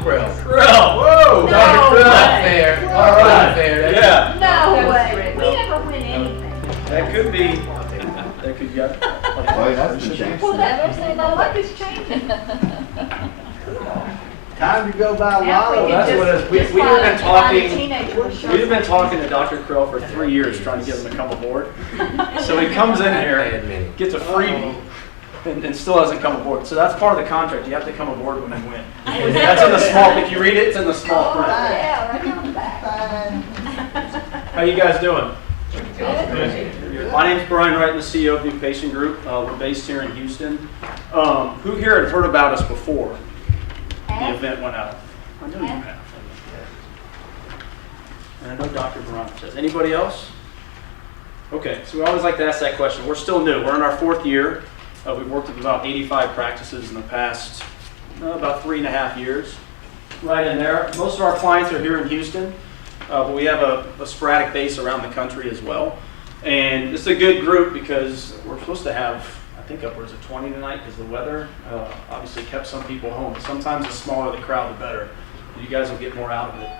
Krill. Krill! Whoa! No Dr. Krill! way. Fair. All right. Fair. Yeah. No way. We never win anything. That could be. That could get. Oh, that's the change. Well, that's what my luck is changing. Time to go by Now lotto. we That's can what it is. just We've been find a talking. teenager with We've been talking to Dr. Krill for 3 years trying to get him to come aboard. So he comes in here, gets a freebie, and still hasn't come aboard. So that's part of the contract. You have to come aboard when you win. That's in the small. If you read it, it's in the small print. Yeah, right on the back. How you guys doing? My name's Brian Wright, I'm the CEO of New Patient Group. We're based here in Houston. Who here had heard about us before the event went out? I know you have. And I know Dr. Baran says. Anybody else? Okay, so we always like to ask that question. We're still new. We're in our 4th year. We've worked with about 85 practices in the past about 3.5 years. Right in there. Most of our clients are here in Houston, but we have a sporadic base around the country as well. And it's a good group because we're supposed to have, I think, upwards of 20 tonight because the weather obviously kept some people home. Sometimes the smaller the crowd, the better. You guys will get more out of it.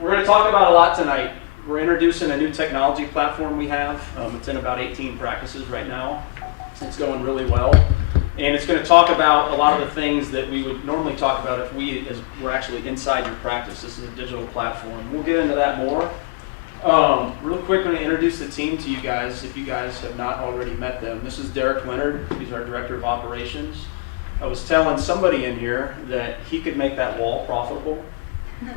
We're going to talk about a lot tonight. We're introducing a new technology platform we have. It's in about 18 practices right now. It's going really well. And it's going to talk about a lot of the things that we would normally talk about if we're actually inside your practice. This is a digital platform. We'll get into that more. Real quick, I'm going to introduce the team to you guys if you guys have not already met them. This is Derek Leonard. He's our Director of Operations. I was telling somebody in here that he could make that wall profitable.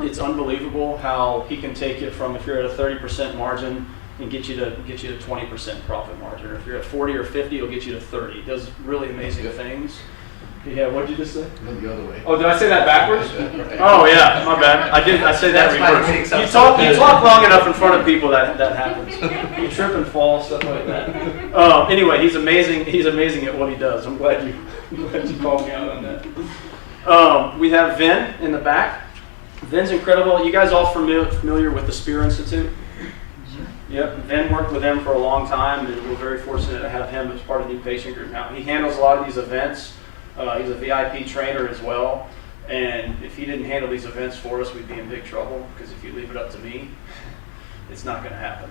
It's unbelievable how he can take it from, if you're at a 30% margin, and get you to 20% profit margin. Or if you're at 40 or 50, it'll get you to 30. It does really amazing things. Yeah, what did you just say? The other way. Oh, did I say that backwards? Oh yeah, my bad. I say that That's why reverse. it makes You sense. talk long enough in front of people that happens. You trip and fall, stuff like that. Anyway, he's amazing. He's amazing at what he does. I'm glad you called me out on that. We have Vin in the back. Vin's incredible. You guys all familiar with the Spear Institute? Yep, Vin worked with them for a long time, and we're very fortunate to have him as part of the New Patient Group now. He handles a lot of these events. He's a VIP trainer as well, and if he didn't handle these events for us, we'd be in big trouble, because if you leave it up to me, it's not going to happen.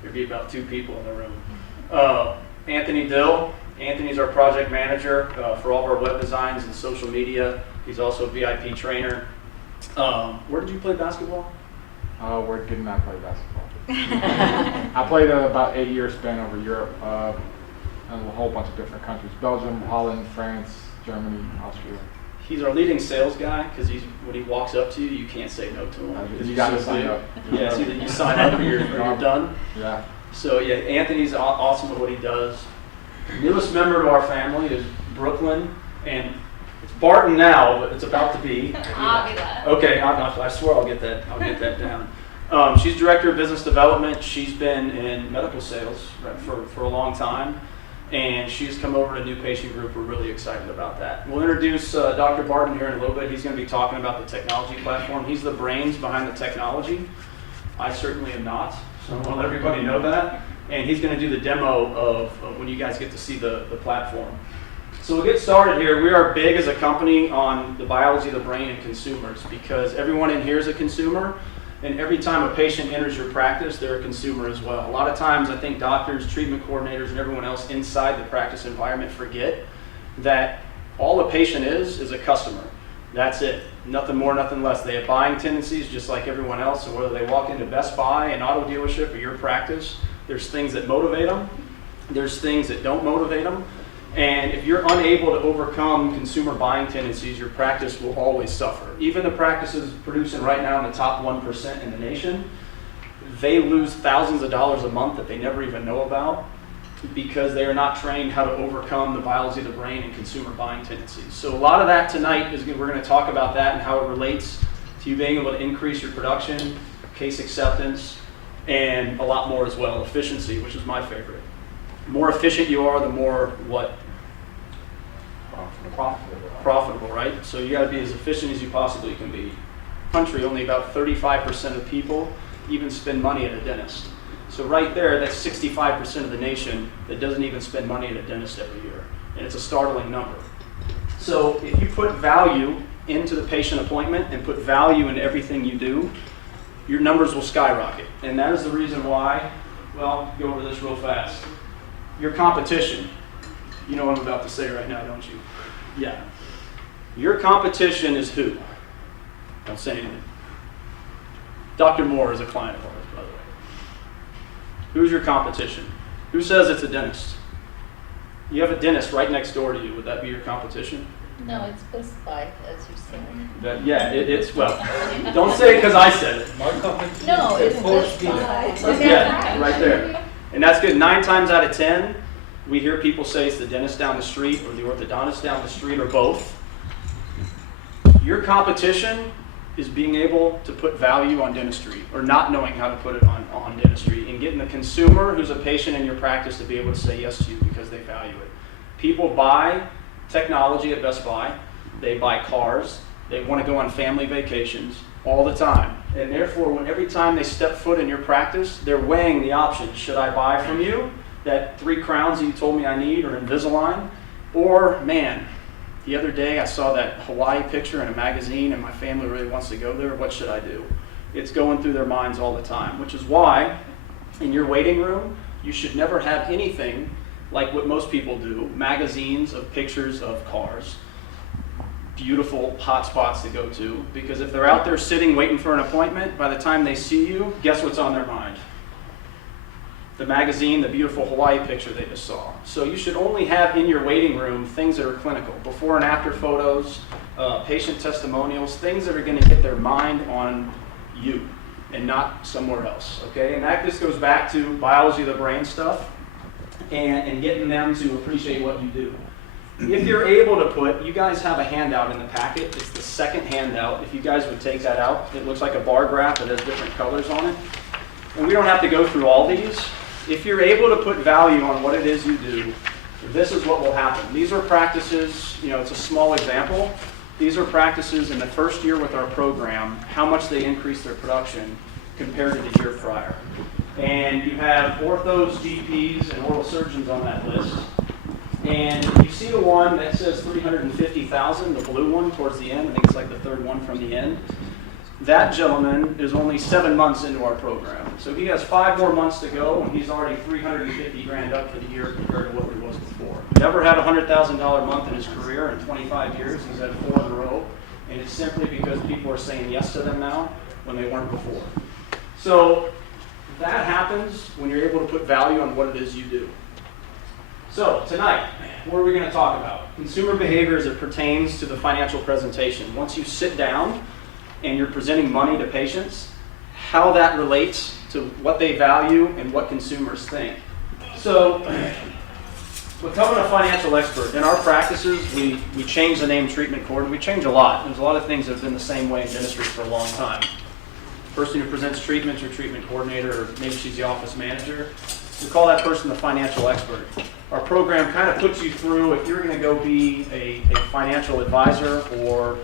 There'd be about 2 people in the room. Anthony Dill. Anthony's our project manager for all of our web designs and social media. He's also a VIP trainer. Where did you play basketball? Where didn't I play basketball? I played about 8 years span over Europe, and a whole bunch of different countries: Belgium, Holland, France, Germany, Austria. He's our leading sales guy because when he walks up to you, you can't say no to him. You got to sign up. Yeah, it's either you sign up or you're done. Yeah. So yeah, Anthony's awesome at what he does. Newest member to our family is Brooklyn, and it's Barton now, but it's about to be. I'll be that. Okay, I swear I'll get that down. She's Director of Business Development. She's been in medical sales for a long time, and she's come over to New Patient Group. We're really excited about that. We'll introduce Dr. Barton here in a little bit. He's going to be talking about the technology platform. He's the brains behind the technology. I certainly am not, so I want to let everybody know that. And he's going to do the demo of when you guys get to see the platform. So we'll get started here. We are big as a company on the biology of the brain and consumers, because everyone in here is a consumer. And every time a patient enters your practice, they're a consumer as well. A lot of times I think doctors, treatment coordinators, and everyone else inside the practice environment forget that all a patient is a customer. That's it. Nothing more, nothing less. They have buying tendencies just like everyone else. So whether they walk into Best Buy, an auto dealership, or your practice, there's things that motivate them. There's things that don't motivate them. And if you're unable to overcome consumer buying tendencies, your practice will always suffer. Even the practices producing right now in the top 1% in the nation, they lose thousands of dollars a month that they never even know about because they are not trained how to overcome the biology of the brain and consumer buying tendencies. So a lot of that tonight is we're going to talk about that and how it relates to you being able to increase your production, case acceptance, and a lot more as well. Efficiency, which is my favorite. The more efficient you are, the more what? Profitable, right? So you got to be as efficient as you possibly can be. Country, only about 35% of people even spend money at a dentist. So right there, that's 65% of the nation that doesn't even spend money at a dentist every year. And it's a startling number. So if you put value into the patient appointment and put value in everything you do, your numbers will skyrocket. And that is the reason why, well, go over this real fast. Your competition, you know what I'm about to say right now, don't you? Yeah. Your competition is who? Don't say anything. Dr. Moore is a client of ours, by the way. Who's your competition? Who says it's a dentist? You have a dentist right next door to you. Would that be your competition? No, it's BizBlitz, as you said. Yeah, it's, well, don't say it because I said it. No, it's BizBlitz. Yeah, right there. And that's good. 9 times out of 10, we hear people say it's the dentist down the street or the orthodontist down the street or both. Your competition is being able to put value on dentistry or not knowing how to put it on dentistry and getting the consumer who's a patient in your practice to be able to say yes to you because they value it. People buy technology at Best Buy. They buy cars. They want to go on family vacations all the time. And therefore, every time they step foot in your practice, they're weighing the options. Should I buy from you that 3 crowns that you told me I need or Invisalign? Or, man, the other day I saw that Hawaii picture in a magazine and my family really wants to go there. What should I do? It's going through their minds all the time, which is why in your waiting room, you should never have anything like what most people do, magazines of pictures of cars, beautiful hot spots to go to, because if they're out there sitting waiting for an appointment, by the time they see you, guess what's on their mind? The magazine, the beautiful Hawaii picture they just saw. So you should only have in your waiting room things that are clinical, before and after photos, patient testimonials, things that are going to get their mind on you and not somewhere else, okay? And that just goes back to biology of the brain stuff and getting them to appreciate what you do. If you're able to put, you guys have a handout in the packet. It's the second handout. If you guys would take that out, it looks like a bar graph that has different colors on it. And we don't have to go through all these. If you're able to put value on what it is you do, this is what will happen. These are practices, it's a small example. These are practices in the first year with our program, how much they increase their production compared to the year prior. And you have orthos, GPs, and oral surgeons on that list. And you see the one that says 350,000, the blue one towards the end. I think it's like the third one from the end. That gentleman is only 7 months into our program. So he has 5 more months to go, and he's already 350 grand up for the year compared to what he was before. Never had a $100,000 month in his career in 25 years. He's had 4 in a row. And it's simply because people are saying yes to them now when they weren't before. So that happens when you're able to put value on what it is you do. So tonight, what are we going to talk about? Consumer behavior as it pertains to the financial presentation. Once you sit down and you're presenting money to patients, how that relates to what they value and what consumers think. So, becoming a financial expert, in our practices, we change the name treatment coordinator. We change a lot. There's a lot of things that have been the same way in dentistry for a long time. The person who presents treatment is your treatment coordinator, or maybe she's the office manager. We call that person the financial expert. Our program kind of puts you through, if you're going to go be a financial advisor or,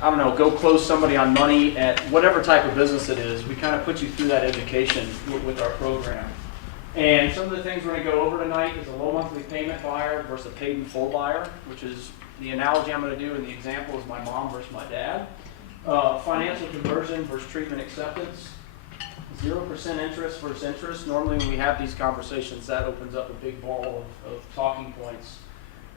I don't know, go close somebody on money at whatever type of business it is, we kind of put you through that education with our program. And some of the things we're going to go over tonight is a low monthly payment buyer versus a paid in full buyer, which is the analogy I'm going to do in the example is my mom versus my dad. Financial conversion versus treatment acceptance. 0% interest versus interest. Normally when we have these conversations, that opens up a big ball of talking points.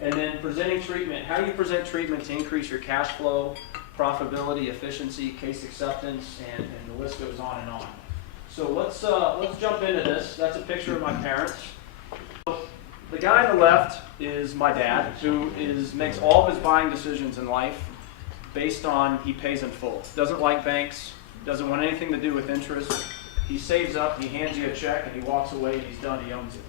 And then presenting treatment. How do you present treatment to increase your cash flow, profitability, efficiency, case acceptance, and the list goes on and on. So let's jump into this. That's a picture of my parents. The guy on the left is my dad, who makes all of his buying decisions in life based on he pays in full. Doesn't like banks, doesn't want anything to do with interest. He saves up, he hands you a check, and he walks away and he's done, he owns it.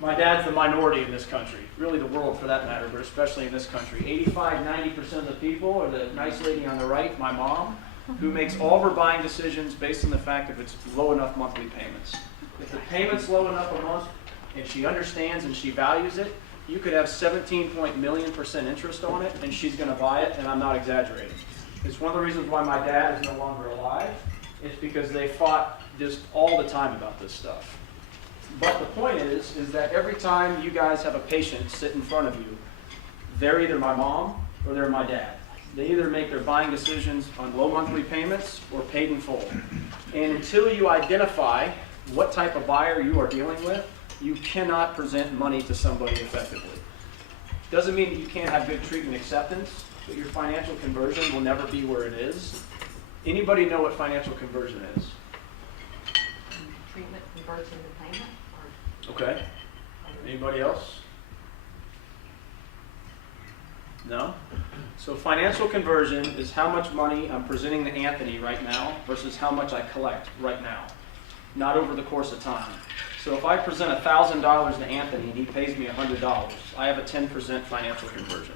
My dad's the minority in this country, really the world for that matter, but especially in this country. 85–90% of the people are the nice lady on the right, my mom, who makes all of her buying decisions based on the fact that it's low enough monthly payments. If the payment's low enough a month and she understands and she values it, you could have 17% interest on it and she's going to buy it, and I'm not exaggerating. It's one of the reasons why my dad is no longer alive. It's because they fought just all the time about this stuff. But the point is that every time you guys have a patient sit in front of you, they're either my mom or they're my dad. They either make their buying decisions on low monthly payments or paid in full. And until you identify what type of buyer you are dealing with, you cannot present money to somebody effectively. Doesn't mean that you can't have good treatment acceptance, but your financial conversion will never be where it is. Anybody know what financial conversion is? Treatment converts into payment or? Okay. Anybody else? No? So financial conversion is how much money I'm presenting to Anthony right now versus how much I collect right now, not over the course of time. So if I present $1,000 to Anthony and he pays me $100, I have a 10% financial conversion.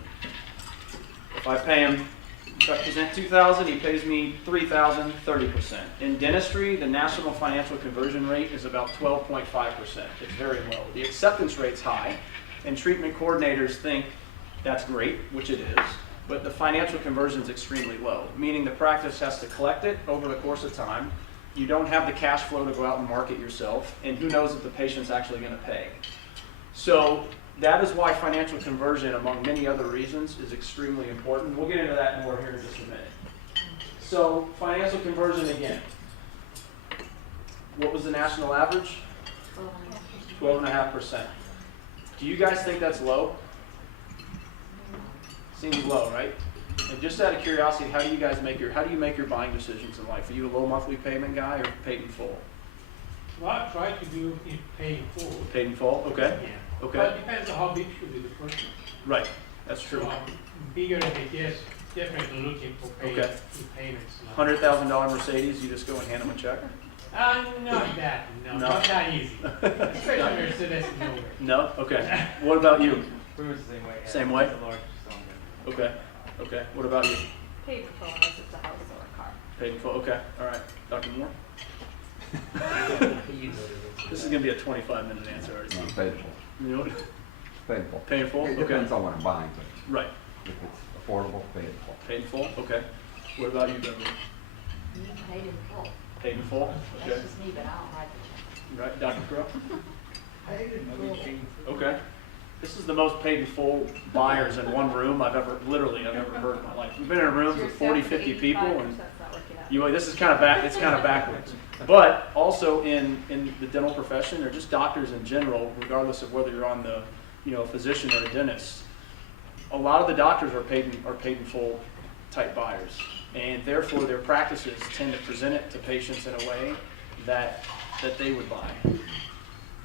If I present $2,000, he pays me $3,000, 30%. In dentistry, the national financial conversion rate is about 12.5%. It's very low. The acceptance rate's high, and treatment coordinators think that's great, which it is, but the financial conversion is extremely low, meaning the practice has to collect it over the course of time. You don't have the cash flow to go out and market yourself, and who knows if the patient's actually going to pay. So that is why financial conversion, among many other reasons, is extremely important. We'll get into that more here in just a minute. So financial conversion again. What was the national average? 12.5%. Do you guys think that's low? Seems low, right? And just out of curiosity, how do you make your buying decisions in life? Are you a low monthly payment guy or paid in full? Well, I try to do it paid in full. Paid in full, okay. Yeah. Okay. But it depends on how big should be the person. Right, that's true. So bigger than it gets, definitely looking for Okay. payments. $100,000 Mercedes, you just go and hand them a check? Not that, No. not that easy. Especially Mercedes, nowhere. No? Okay. What about you? Pretty much the same way. Yeah. Same way? It's a large cylinder. Okay. Okay. What about you? Paid for unless it's a house or a car. Paid in full? Okay. All right. Dr. Moore? This is going to be a 25-minute answer. Already. No, painful. You know what? Painful. Paid in full? It Okay. depends on what I'm buying, but Right. if it's affordable, painful. Paid in full? Okay. What about you, Beverly? You paid in full. Paid in full? Okay. That's just me, but I don't write the check. Right. Dr. Crow? Okay. This is the most paid in full buyers in one room I've ever heard in my life. We've been in rooms with 40, 50 people, and this is kind of it's kind of backwards. But also in the dental profession, or just doctors in general, regardless of whether you're on the, a physician or a dentist, a lot of the doctors are paid in full type buyers, and therefore their practices tend to present it to patients in a way that they would buy.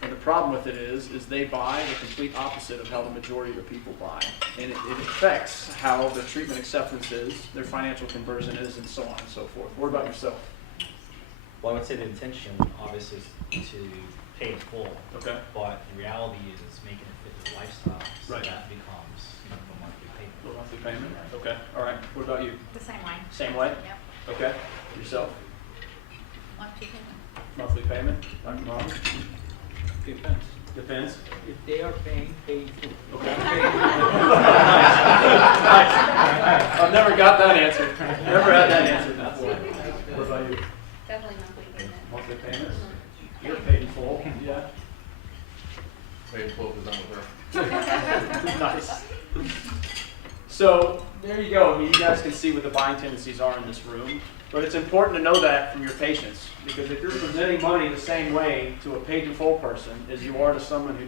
And the problem with it is they buy the complete opposite of how the majority of the people buy. And it affects how their treatment acceptance is, their financial conversion is, and so on and so forth. What about yourself? Well, I would say the intention, obviously, is to pay in full. Okay. But the reality is making it fit your lifestyle. So Right. that becomes the monthly payment. Little monthly payment? Okay. All right. What about you? The same way. Same way? Yep. Okay. Yourself? Monthly payment. Monthly payment? Dr. Mahmoud? Depends. Depends. If they are paying, pay full. Okay. Nice. I've never got that answer. Never had that answer before. What about you? Definitely monthly payment. Monthly payments? You're paid in full. Yeah. Paid in full is on with her. Nice. So there you go. I mean, you guys can see what the buying tendencies are in this room. But it's important to know that from your patients, because if you're presenting money the same way to a paid in full person as you are to someone who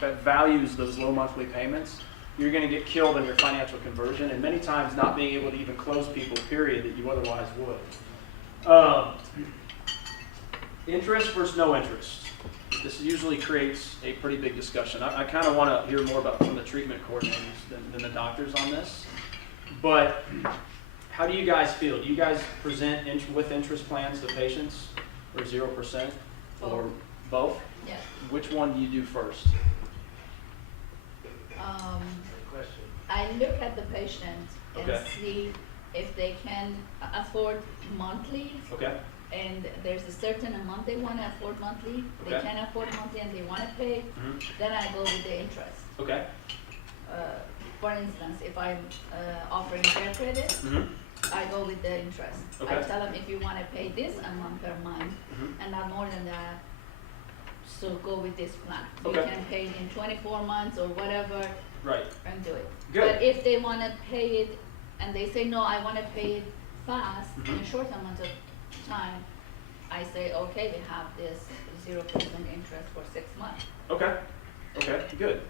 that values those low monthly payments, you're going to get killed in your financial conversion, and many times not being able to even close people, period, that you otherwise would. Interest versus no interest. This usually creates a pretty big discussion. I kind of want to hear more about from the treatment coordinators than the doctors on this. But how do you guys feel? Do you guys present with interest plans to patients, or 0%, or both? Yes. Which one do you do first? I look at the patient and Okay. see if they can afford monthly, Okay. and there's a certain amount they want to afford monthly, they Okay. can afford monthly and they want to pay, then I go with the interest. Okay. For instance, if I'm offering care credit, I go with the interest. I Okay. tell them if you want to pay this amount per month and not more than that, so go with this plan. Okay. You can pay it in 24 months or whatever Right. and do it. Good. But if they want to pay it and they say, no, I want to pay it fast in Mhm. a short amount of time, I say, okay, we have this 0% interest for 6 months. Okay, okay, good.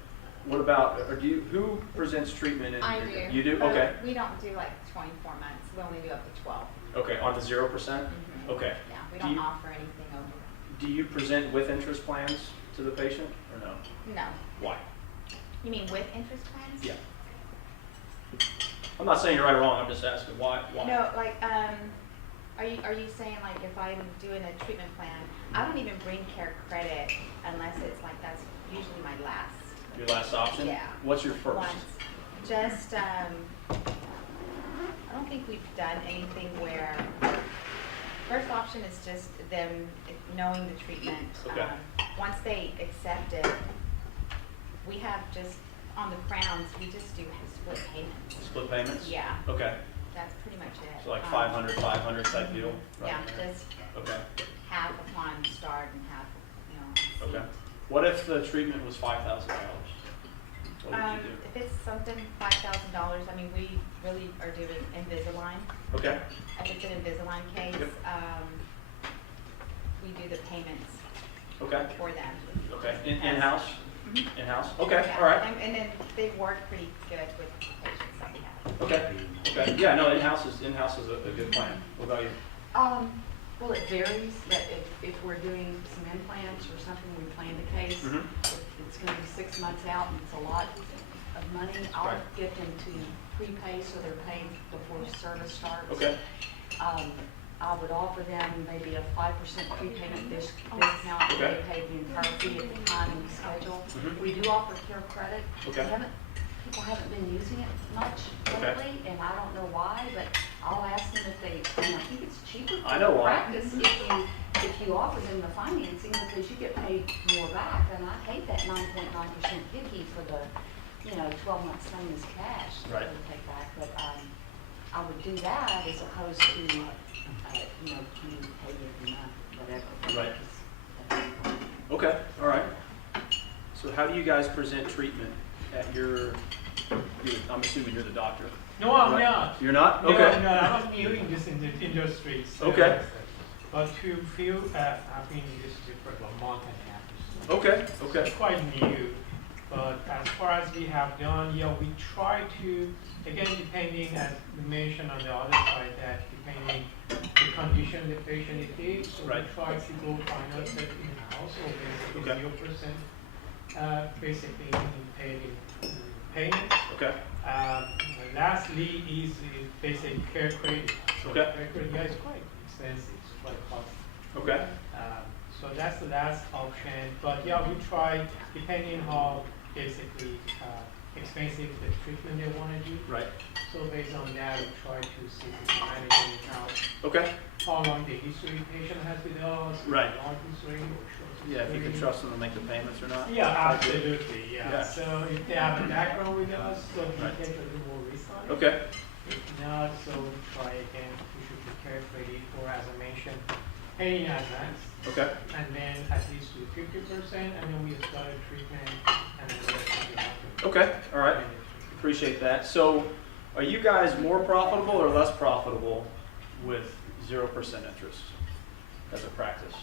What about, or who presents treatment? I do. You do, but okay, We don't do like 24 months, we only do up to 12. okay, on the 0%? Mhm. Okay. Yeah, we Do don't you- offer anything over. Do you present with interest plans to the patient, or no? No. Why? You mean with interest plans? Yeah. I'm not saying you're right or wrong, I'm just asking why. No, like, are you saying like if I'm doing a treatment plan, I don't even bring care credit unless it's like that's usually my last. Your last option? Yeah. What's your first? Once. Just, I don't think we've done anything where, first option is just them knowing the treatment. Okay. Once they accept it, we have just, on the crowns, we just do split payments. Split payments? Yeah, Okay, that's pretty much it. so like 500, 500 type deal? right Yeah, there. just Okay, half upon start and half, you know. okay. What if the treatment was $5,000? What would you do? If it's something $5,000, I mean, we really are doing Invisalign. Okay, If it's an Invisalign case, Yep. we do the payments okay, for them. okay. In-house? Mhm. In-house? Okay, Yeah, all right. And then they work pretty good with the patients that we have. Okay, okay. Yeah, no, in-house is a good plan. What about you? Well, it varies, but if we're doing some implants or something, we plan the case. Mhm. If it's gonna be 6 months out and it's a lot of money, I'll Right. get them to prepay so they're paid before service starts. Okay, I would offer them maybe a 5% prepayment discount if Okay. they pay the entire fee at the time and schedule. Mhm. We do offer care credit. Okay. People haven't been using it much Okay. lately, and I don't know why, but I'll ask them if they, and I think it's cheaper I know for why. practice if you offer them the financing because you get paid more back, and I hate that 9.9% picky for the, 12 months same as cash that Right. they take back, but, I would do that as opposed to, you pay every month, whatever. Right. That's- okay, all right. So how do you guys present treatment at I'm assuming you're the doctor? No, I'm Right? not. You're not? No, Okay. no, I was new in this industry. So Okay. But to feel, I've been in this industry for about a month and a half or so. Okay, okay. It's quite new, but as far as we have done, yeah, we try to, again, depending, as you mentioned on the other side, that depending the condition the patient is, so Right. we try to go finance it in-house, or basically Okay. 0%, basically paid in payments. Okay, Lastly is basic care credit. So Okay. care credit, yeah, it's quite expensive, it's quite costly. okay, So that's the last option, but yeah, we try, depending how basically expensive the treatment they want to do. right. So based on that, we try to see if we can manage it in-house. Okay, How long the history patient has with us, Right. long history or short history. yeah, if you can trust them to make the payments or not? Yeah, absolutely, yeah. Yeah. So if they have a background with us, so we Right. take a little more risk on it. Okay, If not, so we try again, we should be care credit, or as I mentioned, pay in advance, okay, and then at least do 50%, and then we start a treatment, and then the rest of the after. okay, all right. Appreciate that. So are you guys more profitable or less profitable with 0% interest as a practice?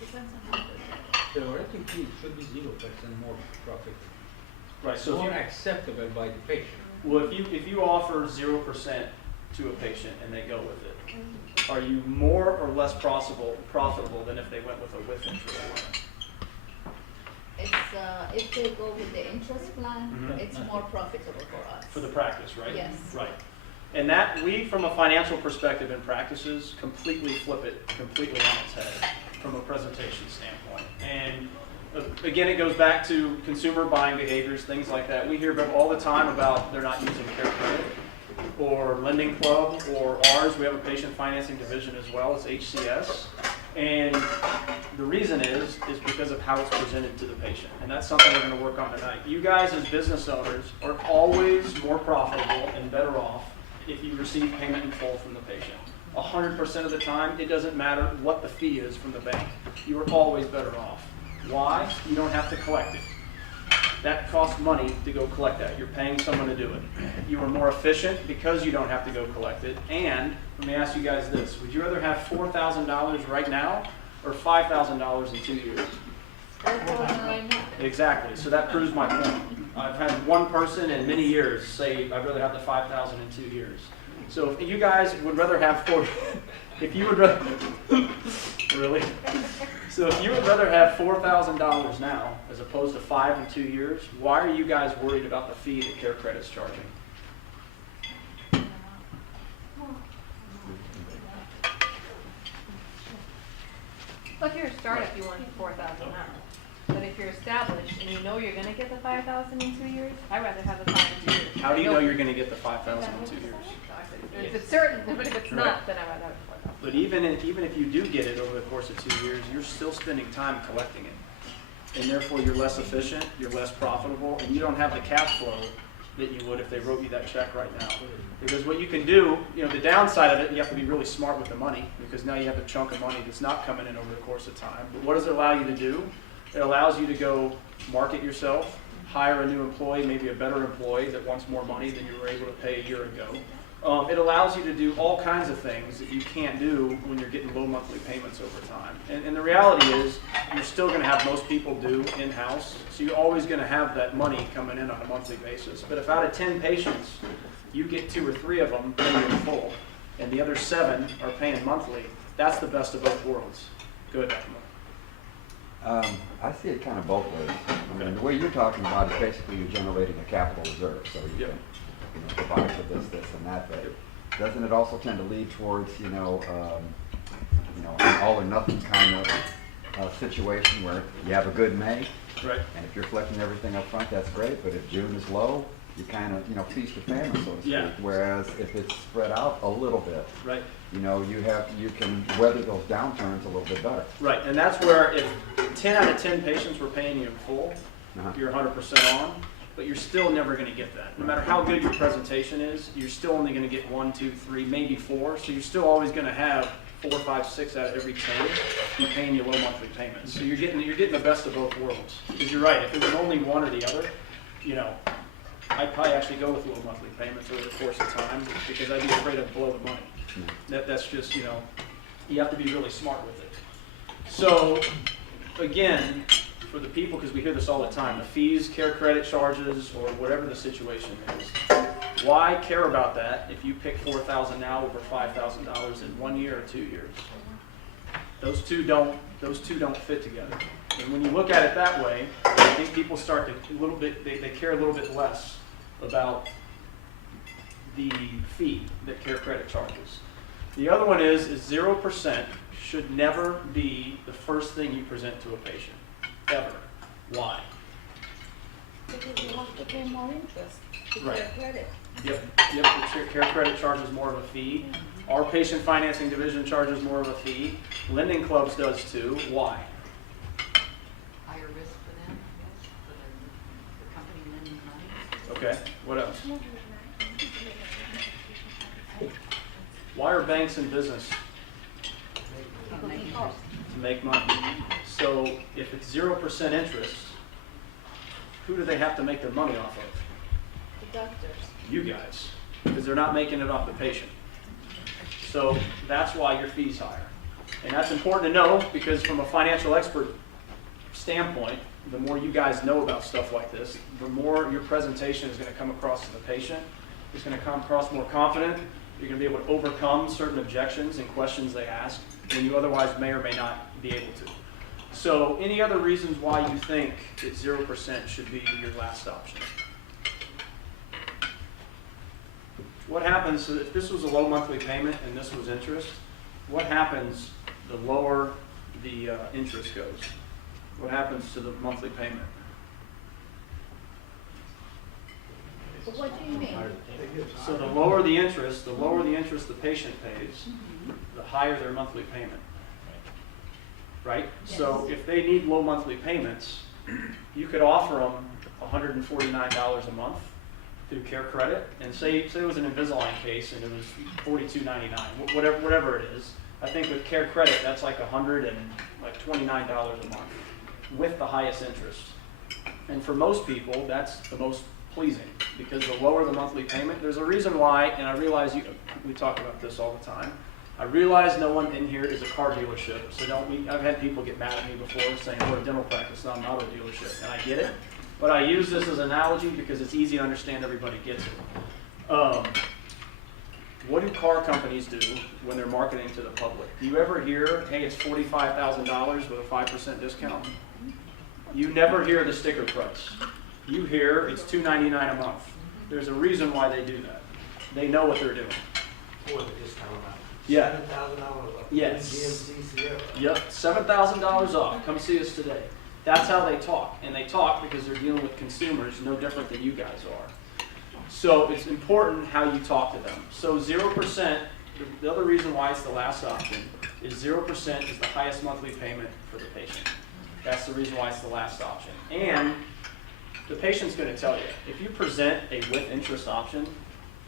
Depends on how good. Theoretically, it should be 0% more profit. Right, so if More you, acceptable by the patient. well, if you offer 0% to a patient and they go with it, are you more or less profitable than if they went with a with interest plan? If they go with the interest plan, Mhm. it's more profitable for us. For the practice, right? Yes. Right. And that, we, from a financial perspective in practices, completely flip it completely on its head from a presentation standpoint. And again, it goes back to consumer buying behaviors, things like that. We hear about all the time about they're not using care credit or lending club or ours. We have a patient financing division as well. It's HCS. And the reason is because of how it's presented to the patient. And that's something we're going to work on tonight. You guys as business owners are always more profitable and better off if you receive payment in full from the patient. 100% of the time, it doesn't matter what the fee is from the bank. You are always better off. Why? You don't have to collect it. That costs money to go collect that. You're paying someone to do it. You are more efficient because you don't have to go collect it. And let me ask you guys this. Would you rather have $4,000 right now or $5,000 in 2 years? Exactly. So that proves my point. I've had one person in many years say, I'd rather have the 5,000 in 2 years. So if you guys would rather have if you would rather, really? So if you would rather have $4,000 now as opposed to 5 in 2 years, why are you guys worried about the fee that Care Credit's charging? Well, if you're a startup, you want 4,000 now. But if you're established and you know you're going to get the 5,000 in 2 years, I'd rather have the 5 in 2 years. How do you know you're going to get the 5,000 in 2 years? If it's certain, but if it's Correct. not, then I'd rather have 4,000. But even if you do get it over the course of 2 years, you're still spending time collecting it. And therefore, you're less efficient, you're less profitable, and you don't have the cash flow that you would if they wrote you that check right now. Because what you can do, the downside of it, you have to be really smart with the money, because now you have a chunk of money that's not coming in over the course of time. But what does it allow you to do? It allows you to go market yourself, hire a new employee, maybe a better employee that wants more money than you were able to pay a year ago. It allows you to do all kinds of things that you can't do when you're getting low monthly payments over time. And the reality is, you're still going to have most people do in-house, so you're always going to have that money coming in on a monthly basis. But if out of 10 patients, you get 2 or 3 of them paying in full, and the other 7 are paying monthly, that's the best of both worlds. Good. I see it kind of both ways. I mean, the way you're talking about is basically you're generating a capital reserve, so you can provide for this, and that. But doesn't it also tend to lead towards, an all or nothing kind of situation where you have a good May, Right. and if you're collecting everything up front, that's great. But if June is low, you kind of, feast or famine, so to speak. Yeah. Whereas if it's spread out a little bit, Right. you can weather those downturns a little bit better. Right, and that's where if 10 out of 10 patients were paying you in full, Uh-huh. you're 100% on, but you're still never going to get that. No matter how good your presentation is, you're still only going to get 1, 2, 3, maybe 4. So you're still always going to have 4, 5, 6 out of every 10 be paying you low monthly payments. So you're getting the best of both worlds. Because you're right, if it was only one or the other, I'd probably actually go with low monthly payments over the course of time because I'd be afraid I'd blow the money. That's just, you have to be really smart with it. So, again, for the people, because we hear this all the time, the fees, Care Credit charges, or whatever the situation is, why care about that if you pick $4,000 now over $5,000 in 1 year or 2 years? Those two don't fit together. And when you look at it that way, I think people start to they care a little bit less about the fee that Care Credit charges. The other one is 0% should never be the first thing you present to a patient, ever. Why? Because you have to pay more interest to Right. Care Credit. Yep. The Care Credit charges more of a fee. Our patient financing division charges more of a fee. Lending Clubs does too. Why? Higher risk for them, I guess, for the company lending money. Okay, what else? Why are banks in business? To make money. So if it's 0% interest, who do they have to make their money off of? The doctors. You guys, because they're not making it off the patient. So that's why your fee's higher. And that's important to know because from a financial expert standpoint, the more you guys know about stuff like this, the more your presentation is going to come across to the patient. It's going to come across more confident. You're going to be able to overcome certain objections and questions they ask when you otherwise may or may not be able to. So any other reasons why you think that 0% should be your last option? What happens if this was a low monthly payment and this was interest? What happens the lower the interest goes? What happens to the monthly payment? But what do you mean? So the lower the interest the patient pays, the higher their monthly payment. Right? Yes. So if they need low monthly payments, you could offer them $149 a month through Care Credit, and say it was an Invisalign case and it was $42.99, whatever it is. I think with Care Credit, that's like $129 a month with the highest interest. And for most people, that's the most pleasing, because the lower the monthly payment, there's a reason why, and I realize we talk about this all the time. I realize no one in here is a car dealership, so I've had people get mad at me before saying we're a dental practice, not an auto dealership, and I get it. But I use this as an analogy because it's easy to understand, everybody gets it. What do car companies do when they're marketing to the public? Do you ever hear, hey, it's $45,000 with a 5% discount? You never hear the sticker price. You hear it's $299 a month. There's a reason why they do that. They know what they're doing. For the discount amount. Yeah. $7,000 off. Yes. GMC Sierra. Yep, $7,000 off. Come see us today. That's how they talk. And they talk because they're dealing with consumers no different than you guys are. So it's important how you talk to them. So 0%, the other reason why it's the last option is 0% is the highest monthly payment for the patient. That's the reason why it's the last option. And the patient's going to tell you. If you present a with interest option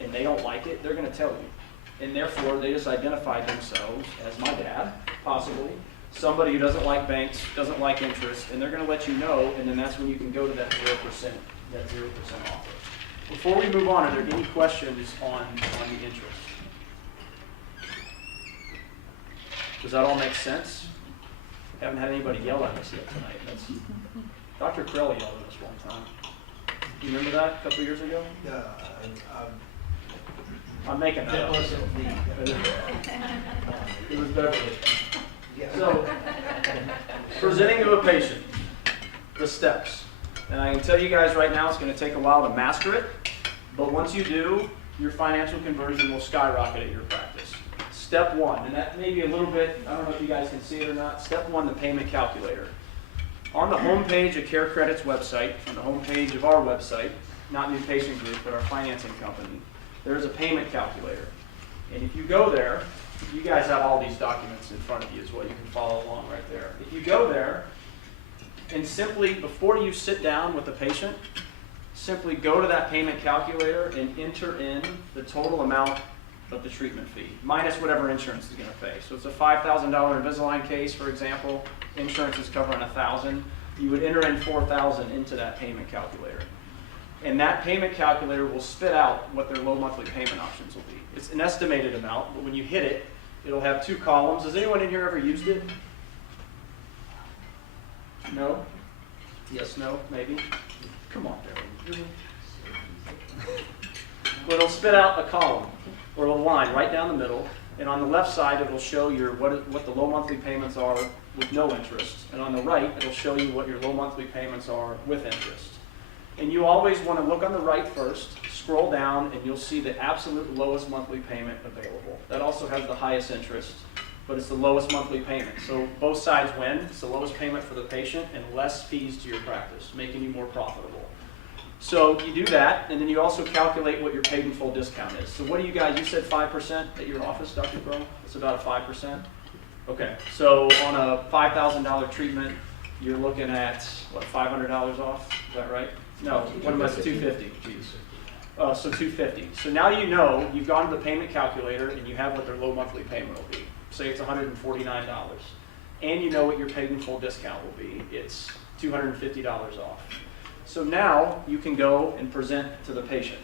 and they don't like it, they're going to tell you. And therefore, they just identified themselves as my dad, possibly, somebody who doesn't like banks, doesn't like interest, and they're going to let you know, and then that's when you can go to that 0%, that 0% offer. Before we move on, are there any questions on the interest? Does that all make sense? Haven't had anybody yell at us yet tonight. Dr. Crowley yelled at us one time. Do you remember that a couple years ago? Yeah, I'm making that that up. wasn't me. It was Beverly. Yeah. So, presenting to a patient, the steps. And I can tell you guys right now it's going to take a while to master it, but once you do, your financial conversion will skyrocket at your practice. Step one, and that may be a little bit, I don't know if you guys can see it or not, step one, the payment calculator. On the homepage of Care Credit's website, on the homepage of our website, not New Patient Group, but our financing company, there's a payment calculator. And if you go there, you guys have all these documents in front of you is what you can follow along right there. If you go there, and simply, before you sit down with the patient, simply go to that payment calculator and enter in the total amount of the treatment fee, minus whatever insurance is going to pay. So it's a $5,000 Invisalign case, for example, insurance is covering $1,000. You would enter in $4,000 into that payment calculator. And that payment calculator will spit out what their low monthly payment options will be. It's an estimated amount, but when you hit it, it'll have two columns. Has anyone in here ever used it? No? Yes, no, maybe? Come on, Darren. Well, it'll spit out a column or a line right down the middle, and on the left side it'll show your what the low monthly payments are with no interest, and on the right it'll show you what your low monthly payments are with interest. And you always want to look on the right first, scroll down, and you'll see the absolute lowest monthly payment available. That also has the highest interest, but it's the lowest monthly payment. So both sides win. It's the lowest payment for the patient and less fees to your practice, making you more profitable. So you do that, and then you also calculate what your paid in full discount is. So what do you guys, you said 5% at your office, Dr. Crow? It's about a 5%? Okay, so on a $5,000 treatment, you're looking at, what, $500 off? Is that right? No, what am I, $250, jeez. So $250. So now you know, you've gone to the payment calculator and you have what their low monthly payment will be. Say it's $149. And you know what your paid in full discount will be. It's $250 off. So now you can go and present to the patient.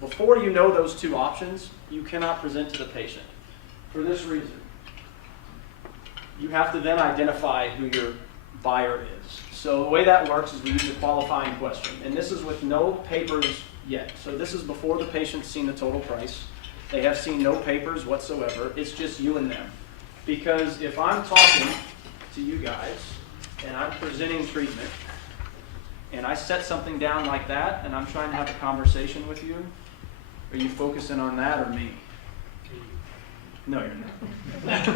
Before you know those two options, you cannot present to the patient. For this reason, you have to then identify who your buyer is. So the way that works is we use a qualifying question. And this is with no papers yet. So this is before the patient's seen the total price. They have seen no papers whatsoever. It's just you and them. Because if I'm talking to you guys and I'm presenting treatment and I set something down like that and I'm trying to have a conversation with you, are you focusing on that or me? No, you're not.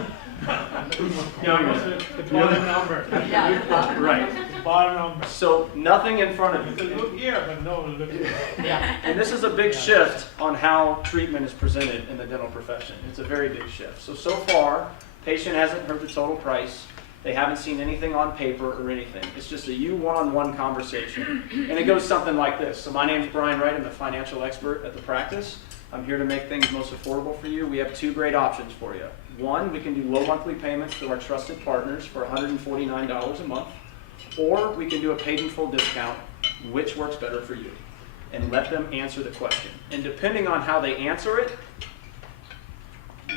No, you're not. The bottom number. Yeah. Right. The bottom number. So nothing in front of You you. can look here, but no look here. Yeah. And this is a big shift on how treatment is presented in the dental profession. It's a very big shift. So far, patient hasn't heard the total price. They haven't seen anything on paper or anything. It's just a you one-on-one conversation. And it goes something like this. So my name's Brian Wright. I'm the financial expert at the practice. I'm here to make things most affordable for you. We have two great options for you. One, we can do low monthly payments through our trusted partners for $149 a month. Or we can do a paid in full discount which works better for you, and let them answer the question. And depending on how they answer it,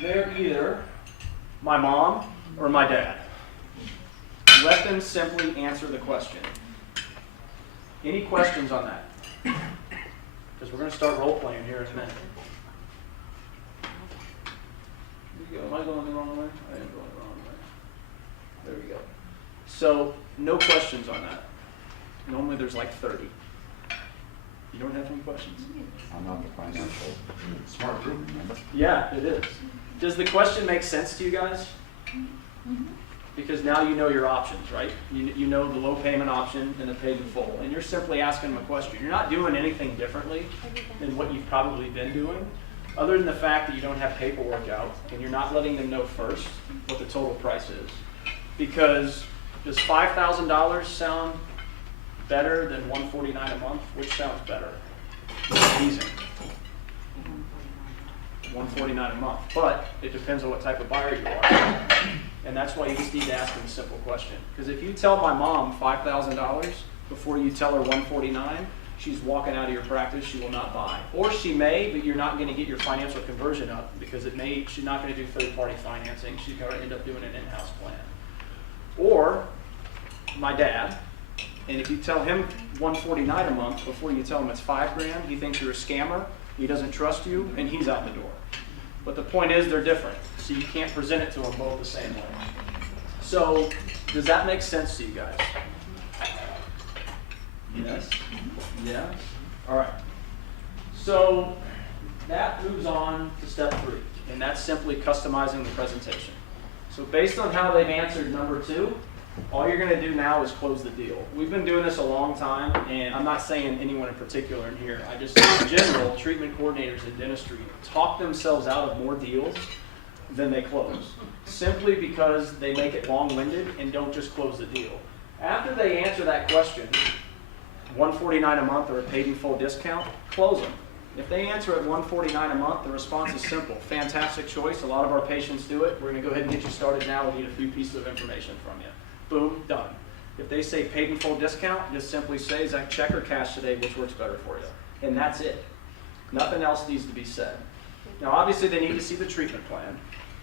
they're either my mom or my dad. Let them simply answer the question. Any questions on that? Because we're going to start role playing here in a minute. There we go. Am I going the wrong way? I am going the wrong way. There we go. So, no questions on that. Normally there's like 30. You don't have any questions? I'm not the financial smart group, remember? Yeah, it is. Does the question make sense to you guys? Because now you know your options, right? You know the low payment option and the paid in full. And you're simply asking them a question. You're not doing anything differently than what you've probably been doing, other than the fact that you don't have paperwork out and you're not letting them know first what the total price is. Because does $5,000 sound better than $149 a month? Which sounds better? Amazing. $149 a month. But it depends on what type of buyer you are. And that's why you just need to ask them a simple question. Because if you tell my mom $5,000 before you tell her $149, she's walking out of your practice, she will not buy. Or she may, but you're not going to get your financial conversion up because she's not going to do third-party financing. She's going to end up doing an in-house plan. Or my dad, and if you tell him $149 a month before you tell him it's $5,000, he thinks you're a scammer, he doesn't trust you, and he's out the door. But the point is they're different, so you can't present it to them both the same way. So, does that make sense to you guys? Yes? Yeah? All right. So, that moves on to step 3, and that's simply customizing the presentation. So based on how they've answered number 2, all you're going to do now is close the deal. We've been doing this a long time, and I'm not saying anyone in particular in here. I just, in general, treatment coordinators in dentistry talk themselves out of more deals than they close, simply because they make it long-winded and don't just close the deal. After they answer that question, $149 a month or a paid in full discount, close them. If they answer at $149 a month, the response is simple. Fantastic choice. A lot of our patients do it. We're going to go ahead and get you started now. We need a few pieces of information from you. Boom, done. If they say paid in full discount, just simply say, is that check or cash today, which works better for you? And that's it. Nothing else needs to be said. Now, obviously, they need to see the treatment plan.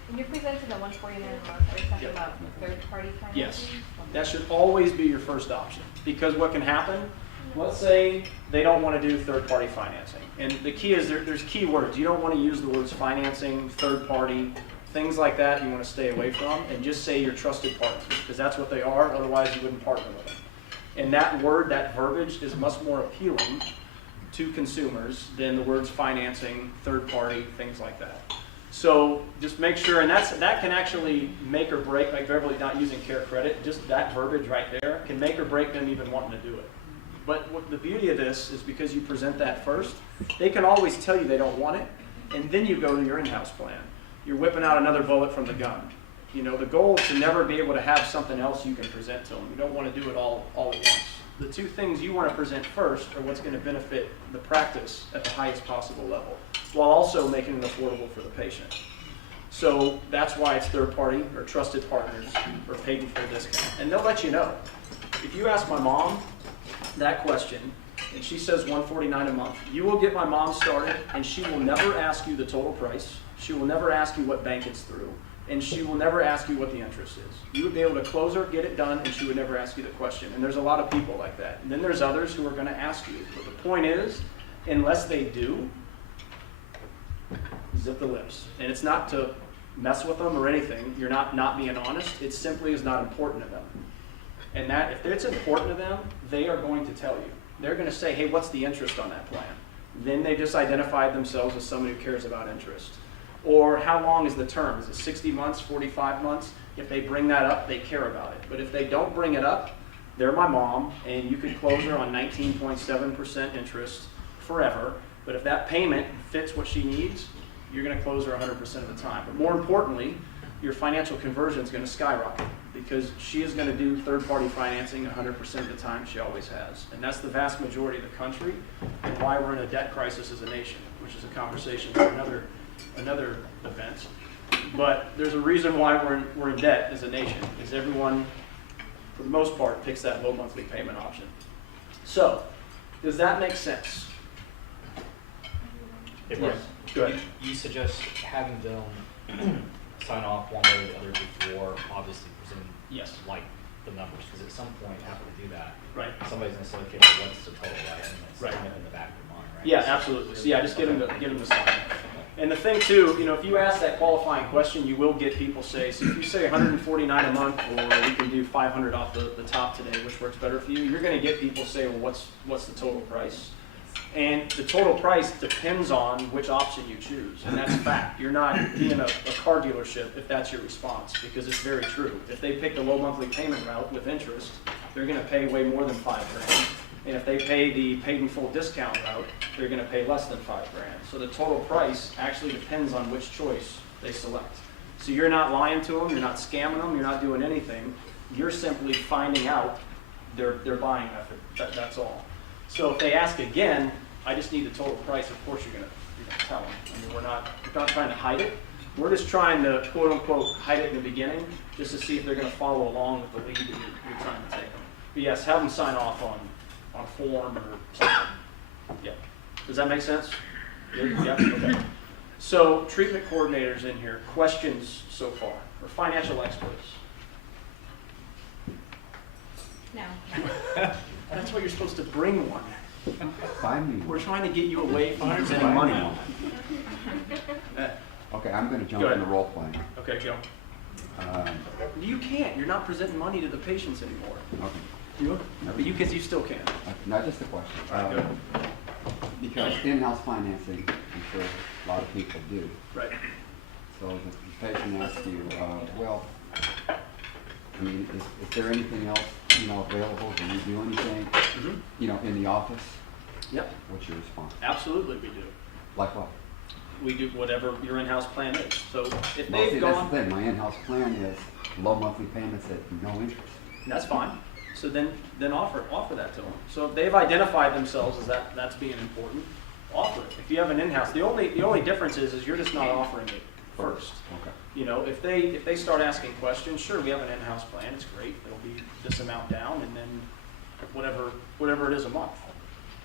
When you're presenting the $149 a month, are you talking about third-party financing? Yes. That should always be your first option. Because what can happen, let's say they don't want to do third-party financing. And the key is there's key words. You don't want to use the words financing, third-party, things like that you want to stay away from, and just say your trusted partners, because that's what they are. Otherwise, you wouldn't partner with them. And that word, that verbiage, is much more appealing to consumers than the words financing, third-party, things like that. So just make sure, and that can actually make or break, like Beverly not using Care Credit, just that verbiage right there can make or break them even wanting to do it. But what the beauty of this is because you present that first, they can always tell you they don't want it, and then you go to your in-house plan. You're whipping out another bullet from the gun. You know, the goal is to never be able to have something else you can present to them. You don't want to do it all at once. The two things you want to present first are what's going to benefit the practice at the highest possible level, while also making it affordable for the patient. So that's why it's third party or trusted partners or paid in full discount. And they'll let you know. If you ask my mom that question, and she says $149 a month, you will get my mom started, and she will never ask you the total price. She will never ask you what bank it's through, and she will never ask you what the interest is. You would be able to close her, get it done, and she would never ask you the question. And there's a lot of people like that. And then there's others who are going to ask you. But the point is, unless they do, zip the lips. And it's not to mess with them or anything. You're not being honest. It simply is not important to them. And that, if it's important to them, they are going to tell you. They're going to say, hey, what's the interest on that plan? Then they just identified themselves as somebody who cares about interest. Or how long is the term? Is it 60 months, 45 months? If they bring that up, they care about it. But if they don't bring it up, they're my mom, and you could close her on 19.7% interest forever. But if that payment fits what she needs, you're going to close her 100% of the time. But more importantly, your financial conversion is going to skyrocket because she is going to do third-party financing 100% of the time. She always has. And that's the vast majority of the country and why we're in a debt crisis as a nation, which is a conversation for another event. But there's a reason why we're in debt as a nation, is everyone, for the most part, picks that low monthly payment option. So, Does that make sense? It Yes. was. Go ahead. You suggest having them sign off one way or the other before obviously presenting Yes. like the numbers, because at some point after we do that, Right. somebody's gonna say, okay, well, what's the total, right? And it's Right. kind of in the back of your mind, right? Yeah, absolutely. So yeah, just get them to sign. And the thing too, if you ask that qualifying question, you will get people say, so if you say 149 a month, or we can do 500 off the top today, which works better for you, you're going to get people say, well, what's the total price? And the total price depends on which option you choose, and that's fact. You're not being a car dealership if that's your response, because it's very true. If they pick the low monthly payment route with interest, they're going to pay way more than $5,000. And if they pay the paid in full discount route, they're going to pay less than $5,000. So the total price actually depends on which choice they select. So you're not lying to them, you're not scamming them, you're not doing anything. You're simply finding out their buying method. That's all. So if they ask again, I just need the total price. Of course you're going to tell them. I mean, we're not trying to hide it. We're just trying to quote unquote hide it in the beginning, just to see if they're going to follow along with the lead that you're trying to take them. But yes, have them sign off on a form or something. Yeah. Does that make sense? Yeah? Okay. So treatment coordinators in here, questions so far, or financial experts? No. That's what you're supposed to bring one. Find me. We're trying to get you away from presenting money. Okay, I'm gonna jump Go in the ahead. role playing. Okay, go. You can't. You're not presenting money to the patients anymore. Okay. Because you still can. Not just a question. All right, Because in-house financing, I'm sure a lot of people do. Right. So the patient asks you, well, I mean, is there anything else, available? Do you do anything, in the office? Yep. What's your response? Absolutely, we do. Like what? We do whatever your in-house plan is. So if Well, see, they've that's gone, the thing. My in-house plan is low monthly payments at no interest. that's fine. So then offer that to them. So if they've identified themselves as that's being important, offer it. If you have an in-house, the only difference is you're just not offering it first. Okay. If they start asking questions, sure, we have an in-house plan. It's great. It'll be this amount down, and then whatever it is a month.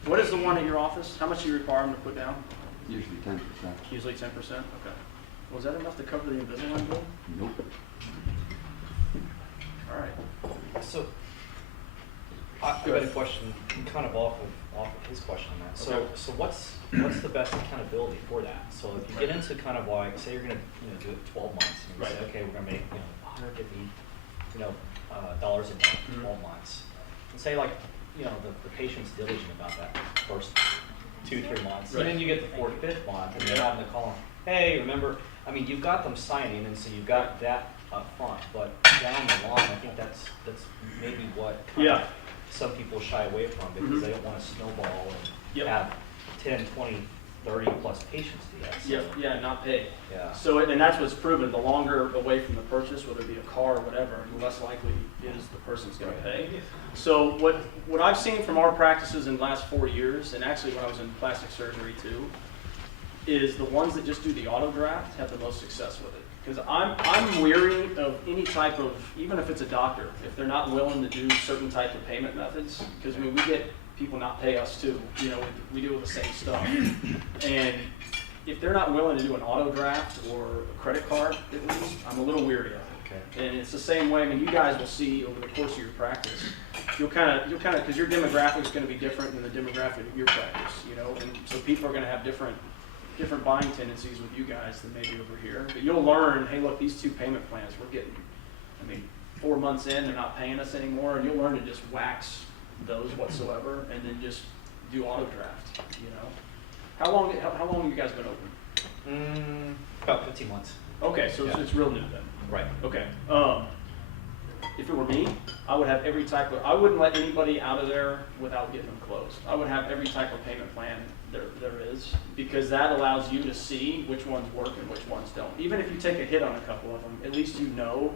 What is the one at your office? How much do you require them to put down? Usually 10%. Usually 10%. Okay. Was that enough to cover the Invisalign bill? Nope. All right. So, I've got a question kind of off of his question on that. So, Okay. so what's the best accountability for that? So if you get into kind of like, say you're gonna, do it 12 months, and you Right. say, okay, we're gonna make, $150, dollars a month, 12 months. And say like, the patient's diligent about that first 2-3 months. Right. And then you get the 4th, 5th month, and you're having to call them, hey, remember, you've got them signing, and so you've got that up front, but down the line, I think that's maybe what kind of some people shy away from, because they don't want to snowball and have 10, 20, 30 plus patients do that. So, Yeah, not paid. yeah. So, and that's what's proven. The longer away from the purchase, whether it be a car or whatever, the less likely is the person's going to pay. So what I've seen from our practices in the last 4 years, and actually when I was in plastic surgery too, is the ones that just do the auto draft have the most success with it. Because I'm weary of any type of, even if it's a doctor, if they're not willing to do certain type of payment methods, because we get people not pay us too. We deal with the same stuff. And if they're not willing to do an auto draft or a credit card, at least, I'm a little weary of it. Okay. And it's the same way. I mean, you guys will see over the course of your practice, you'll kind of, because your demographic's going to be different than the demographic of your practice, and so people are going to have different buying tendencies with you guys than maybe over here. But you'll learn, hey, look, these 2 payment plans we're getting, 4 months in, they're not paying us anymore, and you'll learn to just wax those whatsoever, and then just do auto draft. How long have you guys been open? About 15 months. Okay, so it's real new then. Right. Okay. If it were me, I would have every type of, I wouldn't let anybody out of there without getting them closed. I would have every type of payment plan there is, because that allows you to see which ones work and which ones don't. Even if you take a hit on a couple of them, at least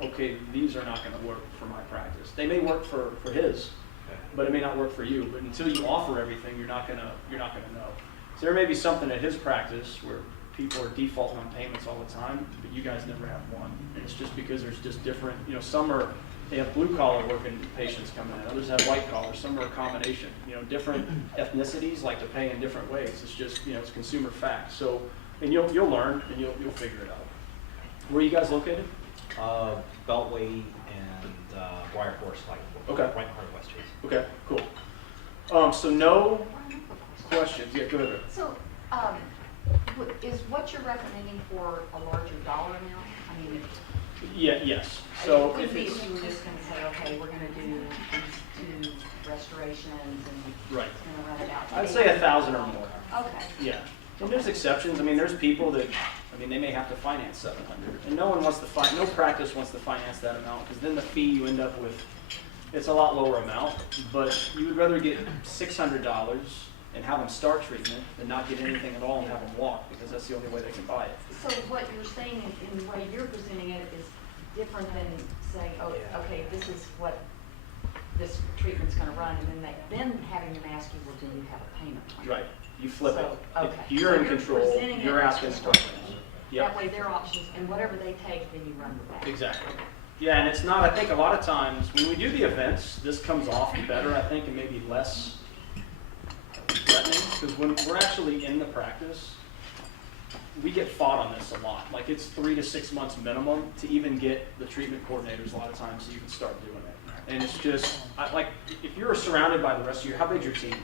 okay, these are not going to work for my practice. They may work for his, but it may not work for you. But until you offer everything, you're not gonna know. So there may be something at his practice where people are defaulting on payments all the time, but you guys never have one. And it's just because there's just different, some are they have blue collar working patients coming in, others have white collar, some are a combination. You know, different ethnicities like to pay in different ways. It's just, you know, it's consumer fact. So, and you'll learn and you'll figure it out. Where are you guys located? Beltway and Wire Force, like Okay. right part of West Chase. Okay, cool. So no questions. Yeah, go ahead. Rick. So, is what you're recommending for a larger dollar amount? I mean, Yeah, yes. So it if could be it's if you were just gonna say, okay, we're gonna do these 2 restorations and right, gonna run it out. I'd say 1,000 or more. Okay. Yeah, and there's exceptions. I mean, there's people that, I mean, they may have to finance 700, and no one wants to no practice wants to finance that amount because then the fee you end up with, it's a lot lower amount. But you would rather get $600 and have them start treatment than not get anything at all and have them walk because that's the only way they can buy it. So what you're saying in the way you're presenting it is different than saying, oh, okay, this is what this treatment's gonna run, and then having them ask you, well, do you have a payment plan? Right. You flip So, it. okay. If you're So in control. presenting You're it asking as questions. Yep. That way their options, and whatever they take, then you run with that. Exactly. Yeah, and it's not, I think a lot of times when we do the events, this comes off better, I think, and maybe less threatening. Because when we're actually in the practice, we get fought on this a lot. Like it's 3 to 6 months minimum to even get the treatment coordinators a lot of times so you can start doing it. And it's just, like, if you're surrounded by the rest of your, how big's your team?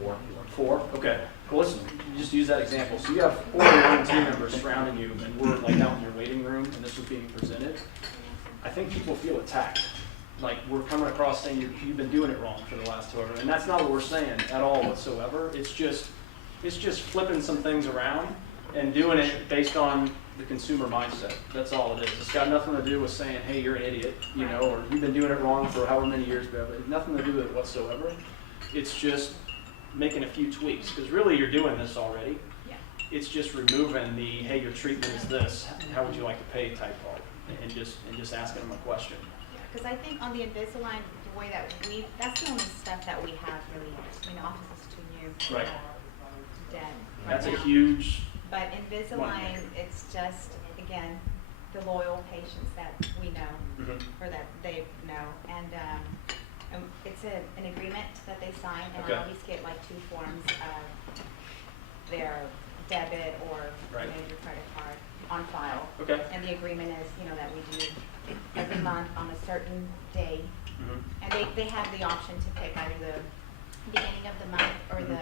4. 4? Okay. Well, let's just use that example. So you have 41 team members surrounding you, and we're like out in your waiting room, and this was being presented. I think people feel attacked. Like we're coming across saying you've been doing it wrong for the last 2 hours, and that's not what we're saying at all whatsoever. It's just flipping some things around and doing it based on the consumer mindset. That's all it is. It's got nothing to do with saying, hey, you're an idiot, you know, or you've been doing it wrong for however many years, but nothing to do with it whatsoever. It's just making a few tweaks, because really you're doing this already. Yeah. It's just removing the, hey, your treatment is this, how would you like to pay type part, and just asking them a question. Because I think on the Invisalign, the way that that's the only stuff that we have really, I mean, office is too new. Right. Dead. That's right a now. huge, But Invisalign, it's just, again, the loyal patients that we know, or that they know. And it's an agreement that they sign, and Okay. I always get like 2 forms of their debit or Right. maybe credit card on file. okay. And the agreement is, you know, that we do every month on a certain day. And they have the option to pick either the beginning of the month or the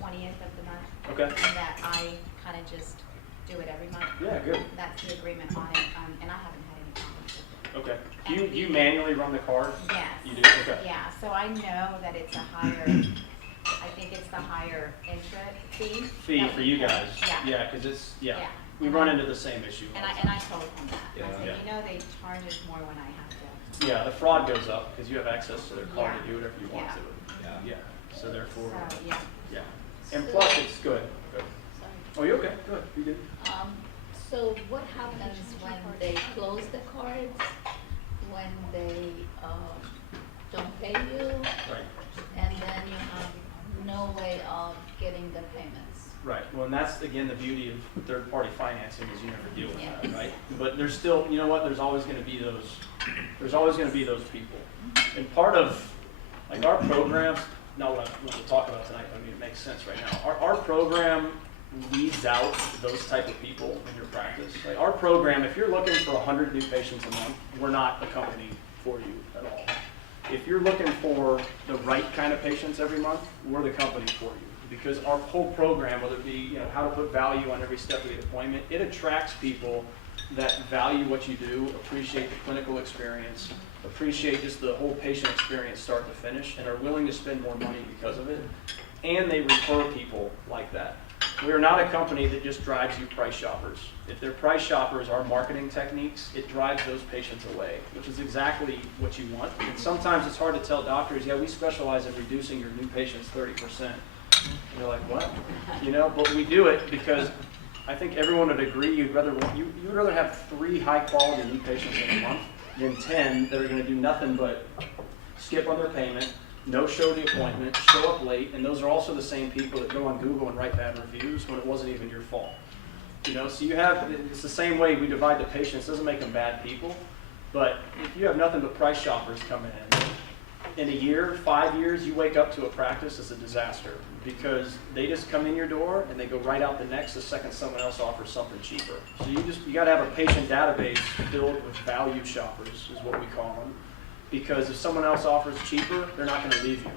20th of the month. Okay. And that I kind of just do it every month. Yeah, good. That's the agreement on it, and I haven't had any problems with it. Okay. Do you manually run the card? Yes. You do? Okay. Yeah, so I know that it's a higher, I think it's the higher interest fee. Fee that for we you pay. guys. Yeah. Yeah, because it's, yeah. Yeah. We run into the same issue. And I told him that. I Yeah. said, Yeah. you know, they charge us more when I have to. Yeah, the fraud goes up because you have access to their card Yeah. to do whatever you want Yeah. to. Yeah. Yeah. So therefore, So, yeah. yeah. And plus, it's good. Good. Sorry. Oh, you okay? Good. You good? So what happens when they close the cards, when they don't pay you, Right. and then you have no way of getting the payments? Right. Well, and that's again the beauty of third-party financing is you never deal with that, Yes. right? But there's still, you know what? There's always going to be those. There's always going to be those people. And part of, like our programs, not what I want to talk about tonight. I mean, it makes sense right now. Our program weeds out those type of people in your practice. Like our program, if you're looking for 100 new patients a month, we're not the company for you at all. If you're looking for the right kind of patients every month, we're the company for you. Because our whole program, whether it be, you know, how to put value on every step of the appointment, it attracts people that value what you do, appreciate the clinical experience, appreciate just the whole patient experience start to finish, and are willing to spend more money because of it. And they refer people like that. We are not a company that just drives you price shoppers. If they're price shoppers, our marketing techniques, it drives those patients away, which is exactly what you want. And sometimes it's hard to tell doctors, yeah, we specialize in reducing your new patients 30%. And they're like, what? You know, but we do it because I think everyone would agree you'd rather have 3 high-quality new patients in a month than 10 that are going to do nothing but skip on their payment, no show the appointment, show up late, and those are also the same people that go on Google and write bad reviews when it wasn't even your fault. You know, so you have, it's the same way we divide the patients. It doesn't make them bad people. But if you have nothing but price shoppers coming in a year, 5 years, you wake up to a practice as a disaster because they just come in your door and they go right out the next the second someone else offers something cheaper. So you got to have a patient database filled with value shoppers is what we call them. Because if someone else offers cheaper, they're not going to leave you.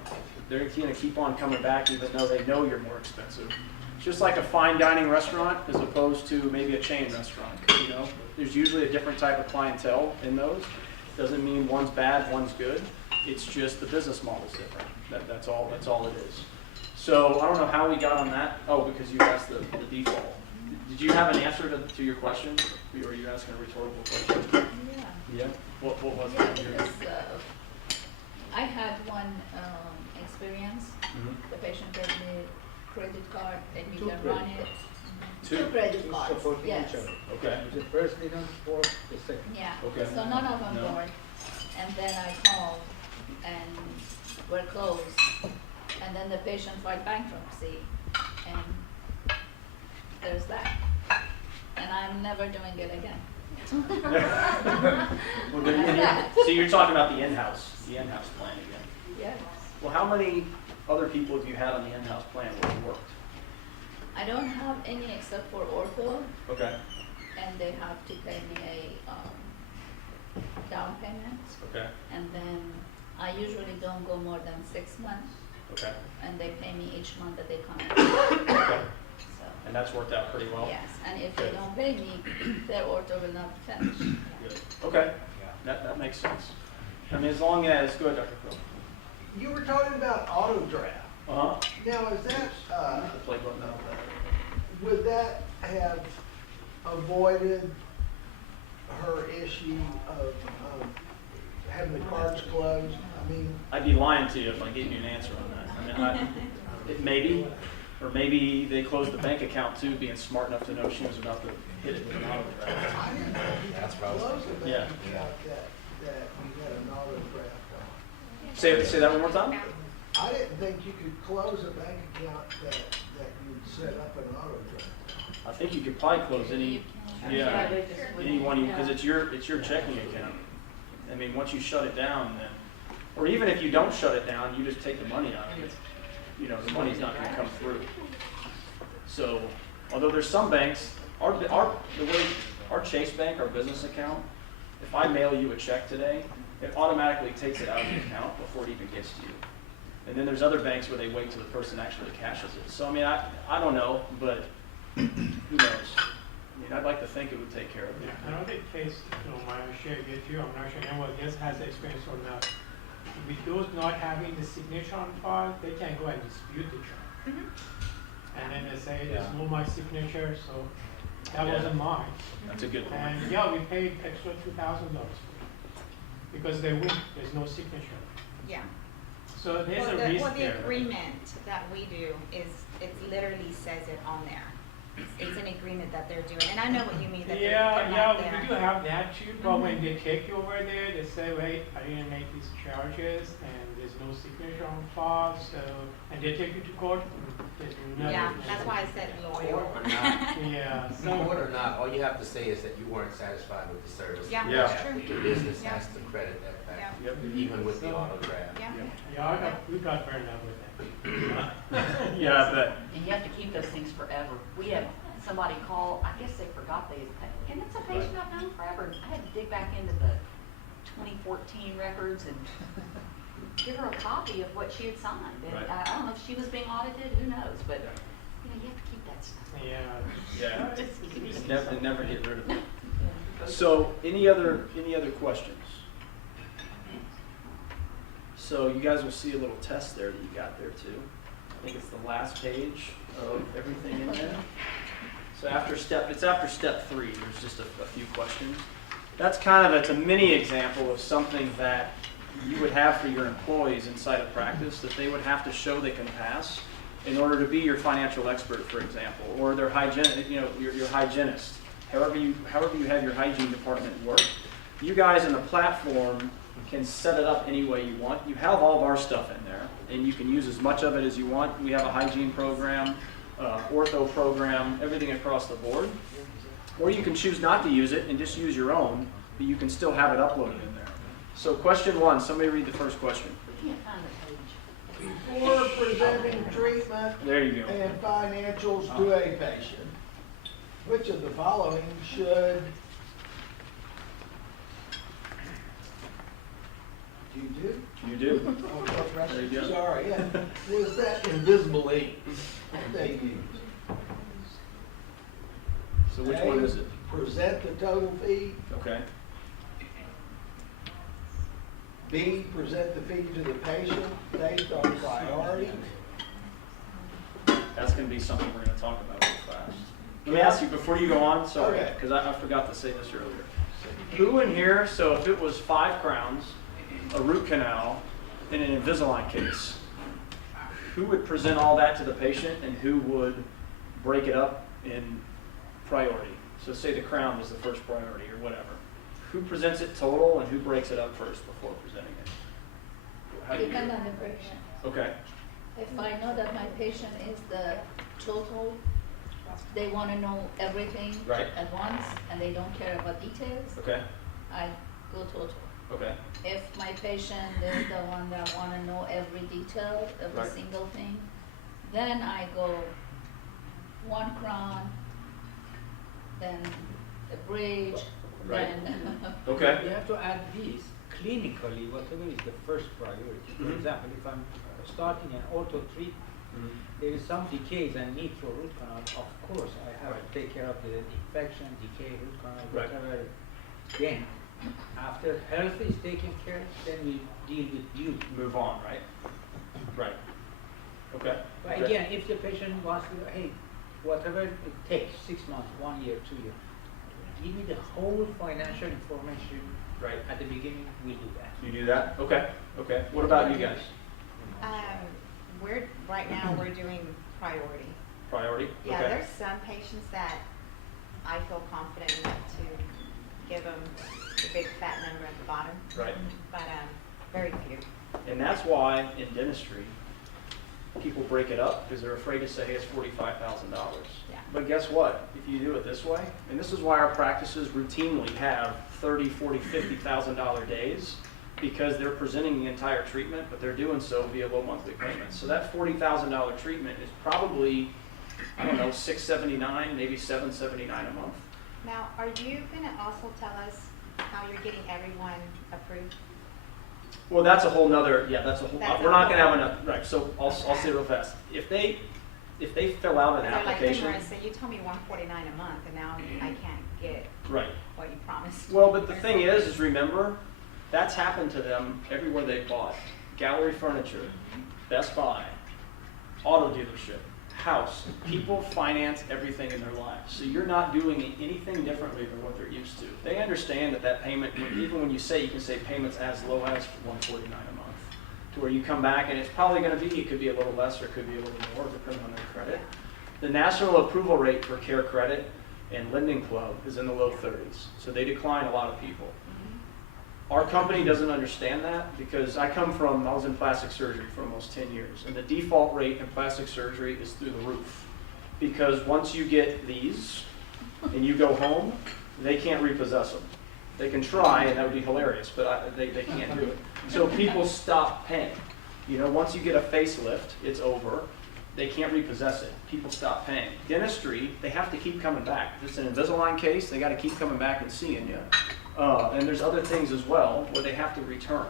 They're going to keep on coming back even though they know you're more expensive. It's just like a fine dining restaurant as opposed to maybe a chain restaurant. You know, there's usually a different type of clientele in those. Doesn't mean one's bad, one's good. It's just the business model's different. That's all it is. So I don't know how we got on that. Oh, because you asked the default. Did you have an answer to your question? Or were you asking a rhetorical question? Yeah. Yeah. What was Yeah, it? because I had one experience. The patient gave me credit card and you can run it. Two credit cards, Supporting yes. each other. Okay. The first didn't support the second. Yeah, Okay. so none of them No. worked. And then I called and we're closed. And then the patient filed bankruptcy and there's that. And I'm never doing it again. Well, so you're talking about the in-house plan again. Yes. Well, how many other people have you had on the in-house plan where it worked? I don't have any except for ortho, Okay. and they have to pay me a down payment. Okay. And then I usually don't go more than 6 months, Okay. and they pay me each month that they come in. Okay. So, And that's worked out pretty well? yes, and if they don't pay me, their ortho will not finish. Good. Okay. That makes sense. I mean, as long as, go ahead, Dr. Phil. You were talking about auto draft. Uh-huh. Now, is that, The play button out there. would that have avoided her issue of having the cards closed? I mean, I'd be lying to you if I gave you an answer on that. I mean, it maybe, or maybe they closed the bank account too, being smart enough to know she was about to hit it with an auto draft. I didn't know you That's could what I was close the bank Yeah. account that you had an auto draft on. Say that one more time? I didn't think you could close a bank account that you'd set up an auto draft. I think you could probably close any, yeah, anyone, because it's your checking account. I mean, once you shut it down, then, or even if you don't shut it down, you just take the money out of it. You know, the money's not gonna come through. So, although there's some banks, the way, our Chase Bank, our business account, if I mail you a check today, it automatically takes it out of the account before it even gets to you. And then there's other banks where they wait till the person actually cashes it. So, I mean, I don't know, but who knows? I mean, I'd like to think it would take care of it. Yeah, I don't think case, my share with you, I'm not sure anyone else has experience or not. With those not having the signature on file, they can go and dispute the check. And then they say, there's no my signature, so that Yeah. wasn't mine. That's a good point. And yeah, we paid extra $2,000 for it. Because they win, there's no signature. Yeah. So there's Well, a risk well, the there. agreement that we do is, it literally says it on there. It's an agreement that they're doing, and I know what you mean, that they're not Yeah, there. we do have that too, but when they take you over there, they say, wait, I didn't make these charges, and there's no signature on file, so, and they take you to court. There's nothing. Yeah, that's why I said loyal. Or not, Yeah, court so, or not, all you have to say is that you weren't satisfied with the service. Yeah, Yeah. that's true. Your business Yeah. has to credit that back, Yep. even with the auto draft. Yeah. yeah, we got burned out with that. Yeah, I bet. And you have to keep those things forever. We had somebody call, I guess they forgot they had paid, and it's a patient I've known forever. I had to dig back into the 2014 records and give her a copy of what she had signed. And Right. I don't know if she was being audited, who knows, but, you have to keep that stuff. Yeah. Yeah. Just keep it. Never get rid of it. So, any other questions? So you guys will see a little test there that you got there too. I think it's the last page of everything in there. So it's after step 3, there's just a few questions. That's it's a mini example of something that you would have for your employees inside of practice that they would have to show they can pass in order to be your financial expert, for example, or their your hygienist. However you have your hygiene department work, you guys in the platform can set it up any way you want. You have all of our stuff in there, and you can use as much of it as you want. We have a hygiene program, ortho program, everything across the board. Or you can choose not to use it and just use your own but you can still have it uploaded in there. So question 1, somebody read the first question. We can't find the page. For presenting treatment There you go. and financials to a patient, which of the following should you do? You do. Oh, There you go. sorry, yeah. Was that invisible ink they used? So which one is it? Present the total fee. Okay. B, present the fee to the patient based on priority. That's going to be something we're going to talk about real fast. Let me ask you before you go on, sorry, Okay. because I forgot to say this earlier. Who in here, so if it was 5 crowns, a root canal, and an Invisalign case, who would present all that to the patient and who would break it up in priority? So say the crown was the first priority or whatever. Who presents it total and who breaks it up first before presenting it? How do you do Depend it? on the patient. Okay, If I know that my patient is the total, they want to know everything Right. at once and they don't care about details, okay, I go total. okay, If my patient is the one that want to know every detail, every Right. single thing, then I go 1 crown, then a bridge, Right. then okay. You have to add these clinically, whatever is the first priority. For Mhm. example, if I'm starting an ortho treatment, there is some decays and need for root canal, of course, I have Right. to take care of the infection, decay, root canal, Right. whatever. Then, after health is taken care, then we deal with beauty. Move on, right? Right. Okay. But okay. again, if the patient wants to, hey, whatever it takes, 6 months, 1 year, 2 years, give me the whole financial information Right. at the beginning, we'll do that. You do that? Okay, okay. What about you guys? Right now, we're doing priority. Priority? Yeah, Okay. there's some patients that I feel confident enough to give them the big fat number at the bottom, Right. but very few. And that's why in dentistry, people break it up because they're afraid to say, hey, it's $45,000. Yeah. But guess what? If you do it this way, and this is why our practices routinely have $30, $40, $50,000 days, because they're presenting the entire treatment, but they're doing so via low monthly payments. So that $40,000 treatment is probably, I don't know, $679, maybe $779 a month. Now, are you gonna also tell us how you're getting everyone approved? Well, that's a whole nother, yeah, that's a whole, That's we're a not gonna have whole- enough, right, so I'll say it real fast. If they fill out an They're like, application. Laura said, you told me $149 a month, and now I can't get Right. what you promised. Well, but the thing is remember, that's happened to them everywhere they bought. Gallery Furniture, Best Buy, auto dealership, house. People finance everything in their lives. So you're not doing anything differently than what they're used to. They understand that payment, even when you can say payments as low as $149 a month, to where you come back and it's probably going to be, it could be a little less or it could be a little more depending on their credit. The national approval rate for Care Credit and Lending Club is in the low 30s. So they decline a lot of people. Our company doesn't understand that because I was in plastic surgery for almost 10 years, and the default rate in plastic surgery is through the roof. Because once you get these and you go home, they can't repossess them. They can try, and that would be hilarious, but they can't do it. So people stop paying. You know, once you get a facelift, it's over. They can't repossess it. People stop paying. Dentistry, they have to keep coming back. If it's an Invisalign case, they got to keep coming back and seeing you. And there's other things as well where they have to return.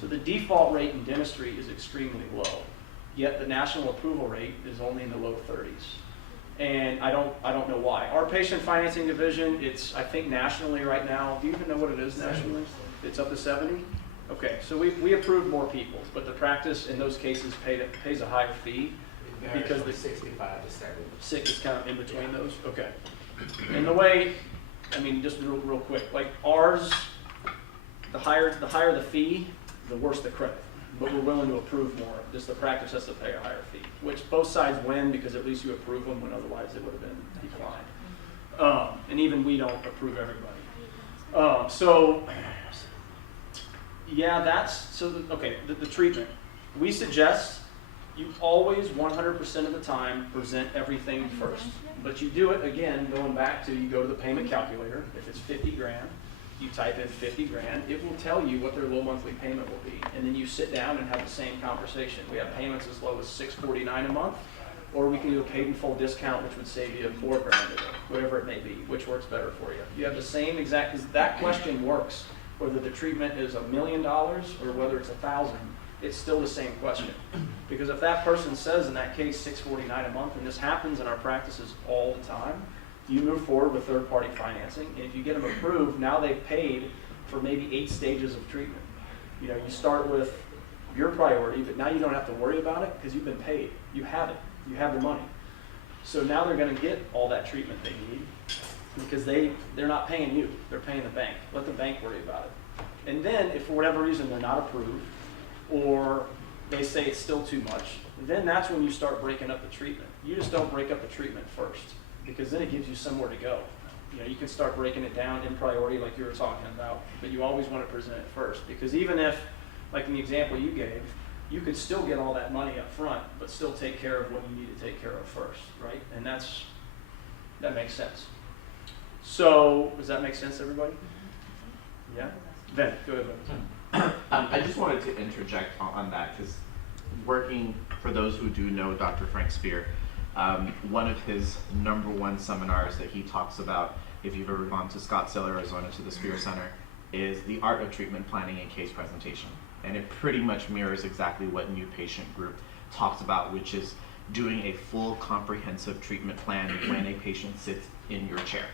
So the default rate in dentistry is extremely low, yet the national approval rate is only in the low 30s. And I don't know why. Our patient financing division, it's I think nationally right now. Do you even know what it is nationally? It's up to 70. Okay, so we approve more people, but the practice in those cases pays a higher fee because the 65 to 70. sick is kind of in between those. Okay, and the way. I mean, just real quick, like ours, the higher the fee, the worse the credit. But we're willing to approve more. Just the practice has to pay a higher fee, which both sides win because at least you approve them when otherwise it would have been declined. And even we don't approve everybody. So, yeah, the treatment. We suggest you always 100% of the time present everything first. But you do it, again, going back to you go to the payment calculator. If it's 50 grand, you type in 50 grand, it will tell you what their low monthly payment will be. And then you sit down and have the same conversation. We have payments as low as $649 a month, or we can do a paid in full discount, which would save you $4 grand a day, whatever it may be, which works better for you. You have the same exact, because that question works, whether the treatment is $1 million or whether it's 1,000, it's still the same question. Because if that person says in that case $649 a month, and this happens in our practices all the time, you move forward with third-party financing, and if you get them approved, now they've paid for maybe 8 stages of treatment. You know, you start with your priority, but now you don't have to worry about it because you've been paid. You have it. You have the money. So now they're going to get all that treatment they need because they're not paying you. They're paying the bank. Let the bank worry about it. And then if for whatever reason they're not approved or they say it's still too much, then that's when you start breaking up the treatment. You just don't break up the treatment first, because then it gives you somewhere to go. You know, you can start breaking it down in priority like you were talking about, but you always want to present it first, because even if, like in the example you gave, you could still get all that money up front, but still take care of what you need to take care of first, right? And that makes sense. So, does that make sense, everybody? Yeah? Ben, go ahead, Ben. I just wanted to interject on that, because working, for those who do know Dr. Frank Spear, one of his #1 seminars that he talks about, if you've ever gone to Scottsdale, Arizona, to the Spear Center, is the art of treatment planning and case presentation. And it pretty much mirrors exactly what New Patient Group talks about, which is doing a full comprehensive treatment plan when a patient sits in your chair.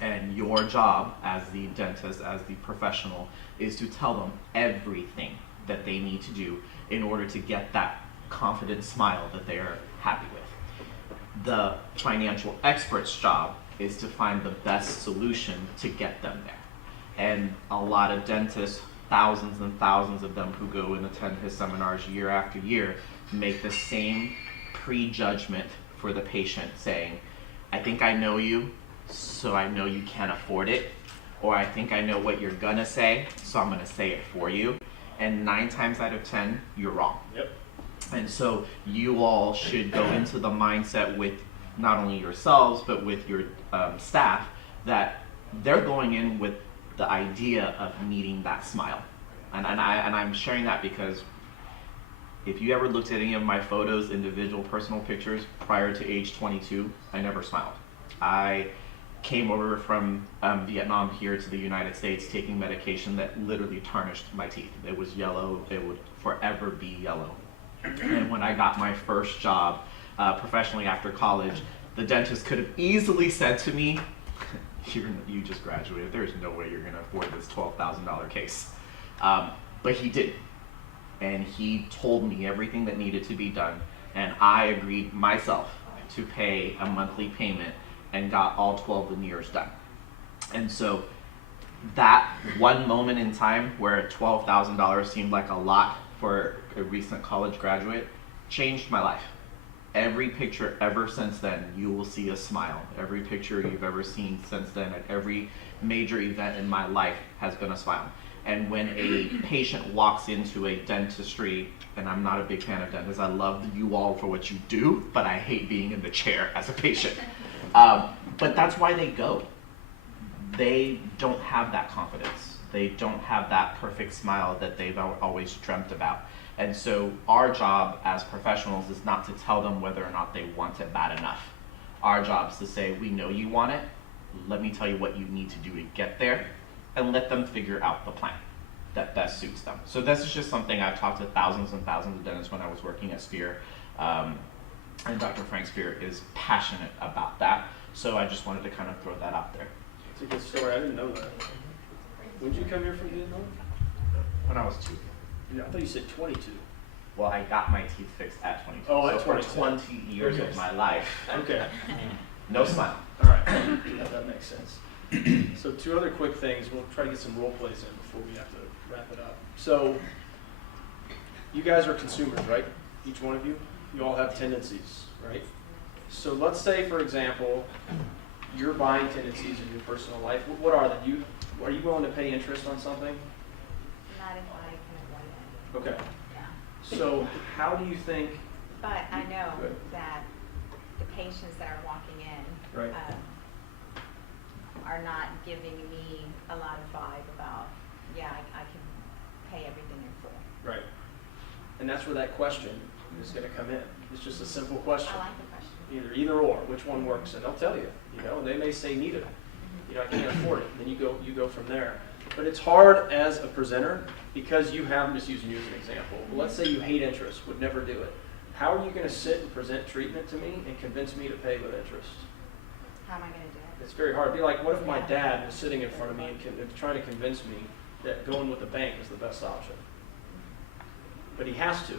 And your job as the dentist, as the professional, is to tell them everything that they need to do in order to get that confident smile that they are happy with. The financial expert's job is to find the best solution to get them there. And a lot of dentists, thousands and thousands of them who go and attend his seminars year after year, make the same prejudgment for the patient, saying, I think I know you, so I know you can't afford it, or I think I know what you're gonna say, so I'm gonna say it for you. And 9 times out of 10, you're wrong. Yep. And so you all should go into the mindset with not only yourselves, but with your staff, that they're going in with the idea of needing that smile. And I'm sharing that because if you ever looked at any of my photos, individual personal pictures, prior to age 22, I never smiled. I came over from Vietnam here to the United States taking medication that literally tarnished my teeth. It was yellow, it would forever be yellow. And when I got my first job professionally after college, the dentist could have easily said to me, you just graduated, there's no way you're gonna afford this $12,000 case. But he didn't. And he told me everything that needed to be done, and I agreed myself to pay a monthly payment and got all 12 veneers done. And so that one moment in time where $12,000 seemed like a lot for a recent college graduate changed my life. Every picture ever since then, you will see a smile. Every picture you've ever seen since then at every major event in my life has been a smile. And when a patient walks into a dentistry, and I'm not a big fan of dentists, I love you all for what you do, but I hate being in the chair as a patient. But that's why they go. They don't have that confidence. They don't have that perfect smile that they've always dreamt about. And so our job as professionals is not to tell them whether or not they want it bad enough. Our job is to say, we know you want it, let me tell you what you need to do to get there, and let them figure out the plan that best suits them. So this is just something I've talked to thousands and thousands of dentists when I was working at Spear, and Dr. Frank Spear is passionate about that. So I just wanted to kind of throw that out there. It's a good story. I didn't know that. When did you come here from Vietnam? When I was 2. Yeah, I thought you said 22. Well, I got my teeth fixed at 22. Oh, so at 22. for 20 years of my life, Okay. no smile. All right. That makes sense. So 2 other quick things. We'll try to get some role plays in before we have to wrap it up. So you guys are consumers, right? Each one of you? You all have tendencies, right? So let's say, for example, your buying tendencies in your personal life. What are they? Are you willing to pay interest on something? Not if I can avoid it. Okay. So how do you think? But I know Good. that the patients that are walking in, Right. are not giving me a lot of vibe about, yeah, I can pay everything in full. Right. And that's where that question is going to come in. It's just a simple question. I like the question. Either or, which one works, and they'll tell you. You know, they may say neither. You know, I can't afford it. Then you go from there. But it's hard as a presenter because you have, I'm just using you as an example. But let's say you hate interest, would never do it. How are you going to sit and present treatment to me and convince me to pay with interest? How am I going to do it? It's very hard. It'd be like, what if my dad was sitting in front of me and trying to convince me that going with the bank is the best option? But he has to.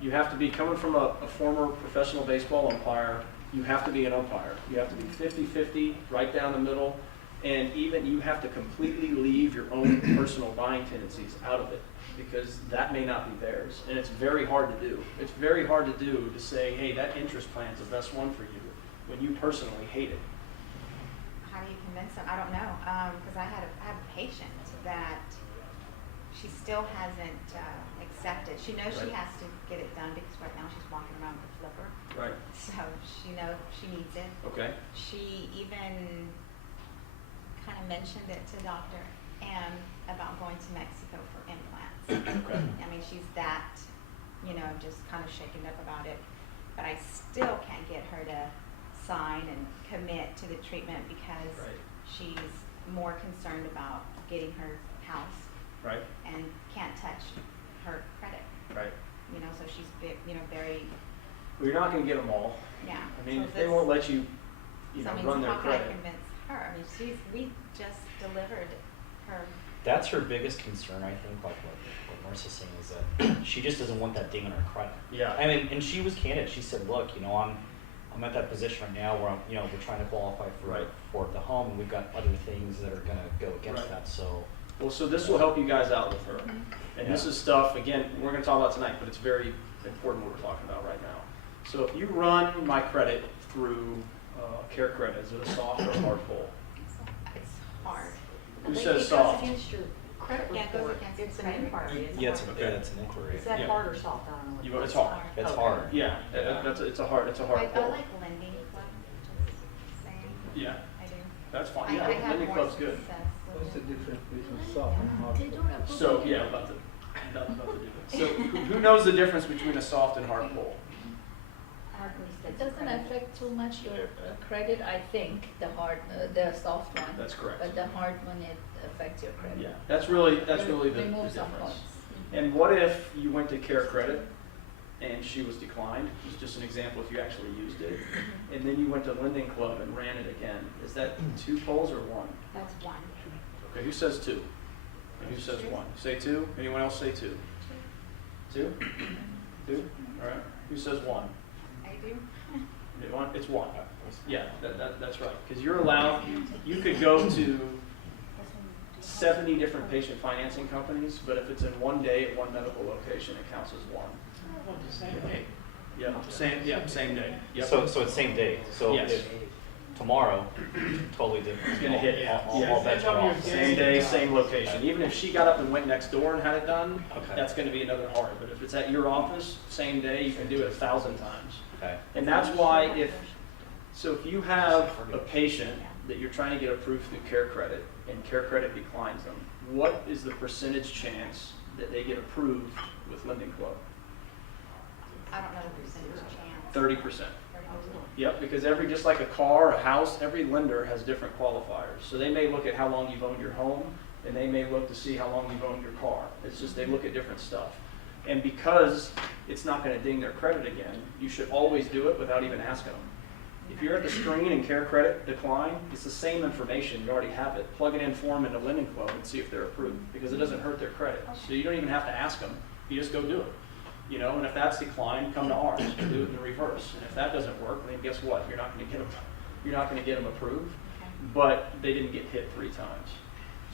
You have to be coming from a former professional baseball umpire. You have to be an umpire. You have to be 50-50, right down the middle. And even you have to completely leave your own personal buying tendencies out of it because that may not be theirs. And it's very hard to do. It's very hard to do to say, hey, that interest plan is the best one for you when you personally hate it. How do you convince them? I don't know, because I have a patient that she still hasn't accepted. She knows she has to get it done because right now she's walking around with a flipper. Right. So she knows she needs it. Okay. She even kind of mentioned it to Dr. M about going to Mexico for implants. Okay. I mean, she's that, just kind of shaken up about it. But I still can't get her to sign and commit to the treatment because she's more concerned about getting her house. Right. And can't touch her credit. Right. So she's very. Well, you're not going to get them all. Yeah. I mean, So if they won't let you, run their how can credit. I convince her? I mean, we just delivered her. That's her biggest concern, I think, like what Marissa's saying is that she just doesn't want that ding on her credit. Yeah. I mean, and she was candid. She said, look, I'm at that position right now where we're trying to qualify for the home, and we've got other things that are going to go against that. So. Well, so this will help you guys out with her. And this is stuff, again, we're going to talk about tonight, but it's very important what we're talking about right now. So if you run my credit through Care Credit, is it a soft or a hard pull? It's hard. Who I think says it soft? goes against your credit Yeah, it goes report. against It's the an credit inquiry. report. isn't Yeah, it? it's an inquiry. Is that Yeah. hard or soft? I don't know. It's hard. It's Okay. hard. Yeah, it's a hard I pull. like lending club, just saying. Yeah, I do. that's fine. I Yeah, have Lending more Club's good. success with What's the it. difference between soft and hard? So, yeah, about to do that. So who knows the difference between a soft and hard pull? It doesn't affect too much your credit, I think, the soft one. That's correct. But the hard one, it affects your credit. Yeah, that's really the Remove some difference. points. And what if you went to Care Credit and she was declined? It's just an example if you actually used it. And then you went to Lending Club and ran it again. Is that 2 polls or 1? That's one. Okay, who says 2? And who says 1? Say 2? Anyone else say 2? 2? 2? All right. Who says 1? I do. It's 1. Yeah, that's right. Because you're allowed, you could go to 70 different patient financing companies, but if it's in one day at one medical location, it counts as 1. On the same day. Same day. Yep. So it's same day. So Yes. if tomorrow, totally different. It's gonna hit, All bets are off. Same day, same location. Even if she got up and went next door and had it done, Okay. that's gonna be another hard. But if it's at your office, same day, you can do it 1,000 times. Okay. And that's why if you have a patient that you're trying to get approved through Care Credit and Care Credit declines them, what is the percentage chance that they get approved with Lending Club? I don't know the percentage chance. 30%. Yep, because just like a car, a house, every lender has different qualifiers. So they may look at how long you've owned your home, and they may look to see how long you've owned your car. It's just they look at different stuff. And because it's not going to ding their credit again, you should always do it without even asking them. If you're at the screen and Care Credit decline, it's the same information. You already have it. Plug it in for them into Lending Club and see if they're approved, because it doesn't hurt their credit. So you don't even have to ask them. You just go do it. And if that's declined, come to ours. Do it in the reverse. And if that doesn't work, then guess what? You're not going to get them approved. But they didn't get hit 3 times.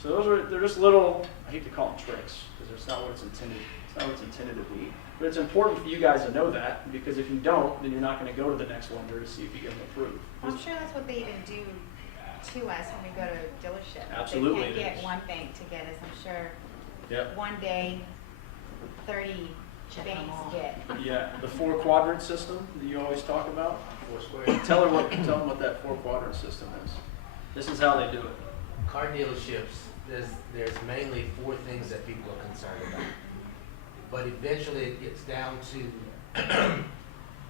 So they're just little, I hate to call them tricks, because it's not what it's intended. It's not what it's intended to be. But it's important for you guys to know that, because if you don't, then you're not going to go to the next lender to see if you get them approved. I'm sure that's what they even do to us when we go to dealership. Absolutely They it can't is. get one bank to get us. I'm sure Yep. one day 30 banks get. Yeah, the 4-quadrant system that you always talk about. Tell them what that 4-quadrant system is. This is how they do it. car dealerships, there's mainly 4 things that people are concerned about. But eventually it gets down to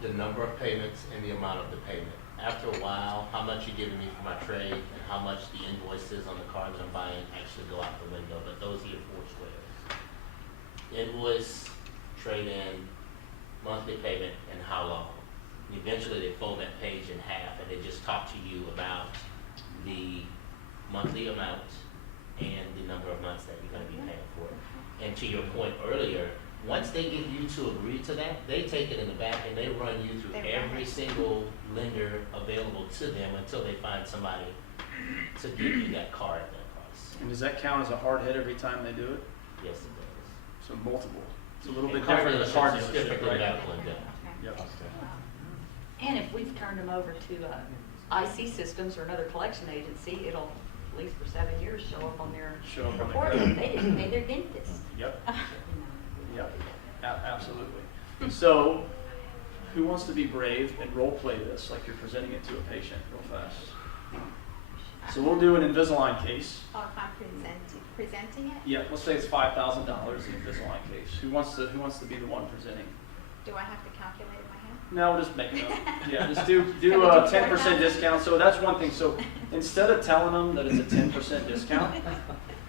the number of payments and the amount of the payment. After a while, how much you're giving me for my trade and how much the invoices on the car that I'm buying actually go out the window. But those are your 4 squares. Invoice, trade-in, monthly payment, and how long. And eventually they fold that page in half and they just talk to you about the monthly amount and the number of months that you're going to be paying for it. And to your point earlier, once they get you to agree to that, they take it in the back and they run you through every single lender available to them until they find somebody to give you that car at that price. And does that count as a hard hit every time they do it? Yes, it does. So multiple. It's a little bit And car different than a car dealerships is dealership, different than right? medical and dental. Yep. And if we've turned them over to IC Systems or another collection agency, it'll, at least for 7 years, show up on their Show up on the report. credit. They didn't pay their dentist. Yep. You know. Yep. Absolutely. So, who wants to be brave and role play this like you're presenting it to a patient real fast? So we'll do an Invisalign case. Oh, if I'm presenting it, Yeah, let's say it's $5,000 an Invisalign case. Who wants to be the one presenting? do I have to calculate in my head? No, we'll just make it up. Yeah, just do Can we a do 10% 4,000? discount. So that's one thing. So instead of telling them that it's a 10% discount,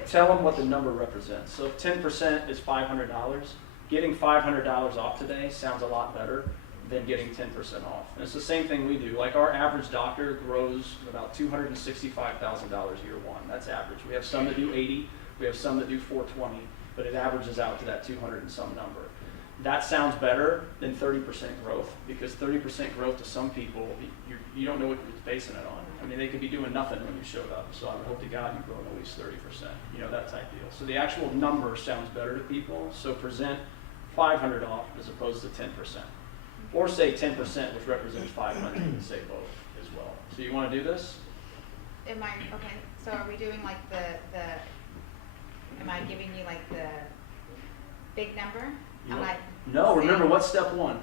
tell them what the number represents. So if 10% is $500, getting $500 off today sounds a lot better than getting 10% off. And it's the same thing we do. Like our average doctor grows about $265,000 year one. That's average. We have some that do 80, we have some that do 420, but it averages out to that 200 and some number. That sounds better than 30% growth, because 30% growth to some people, you don't know what you're basing it on. I mean, they could be doing nothing when you showed up. So I would hope to God you grow at least 30%, that type deal. So the actual number sounds better to people. So present 500 off as opposed to 10%. Or say 10%, which represents 500, and say both as well. So you want to do this? Am I, okay, so are we doing like am I giving you like the big number? You Am don't- I No, remember, saying- what's step one?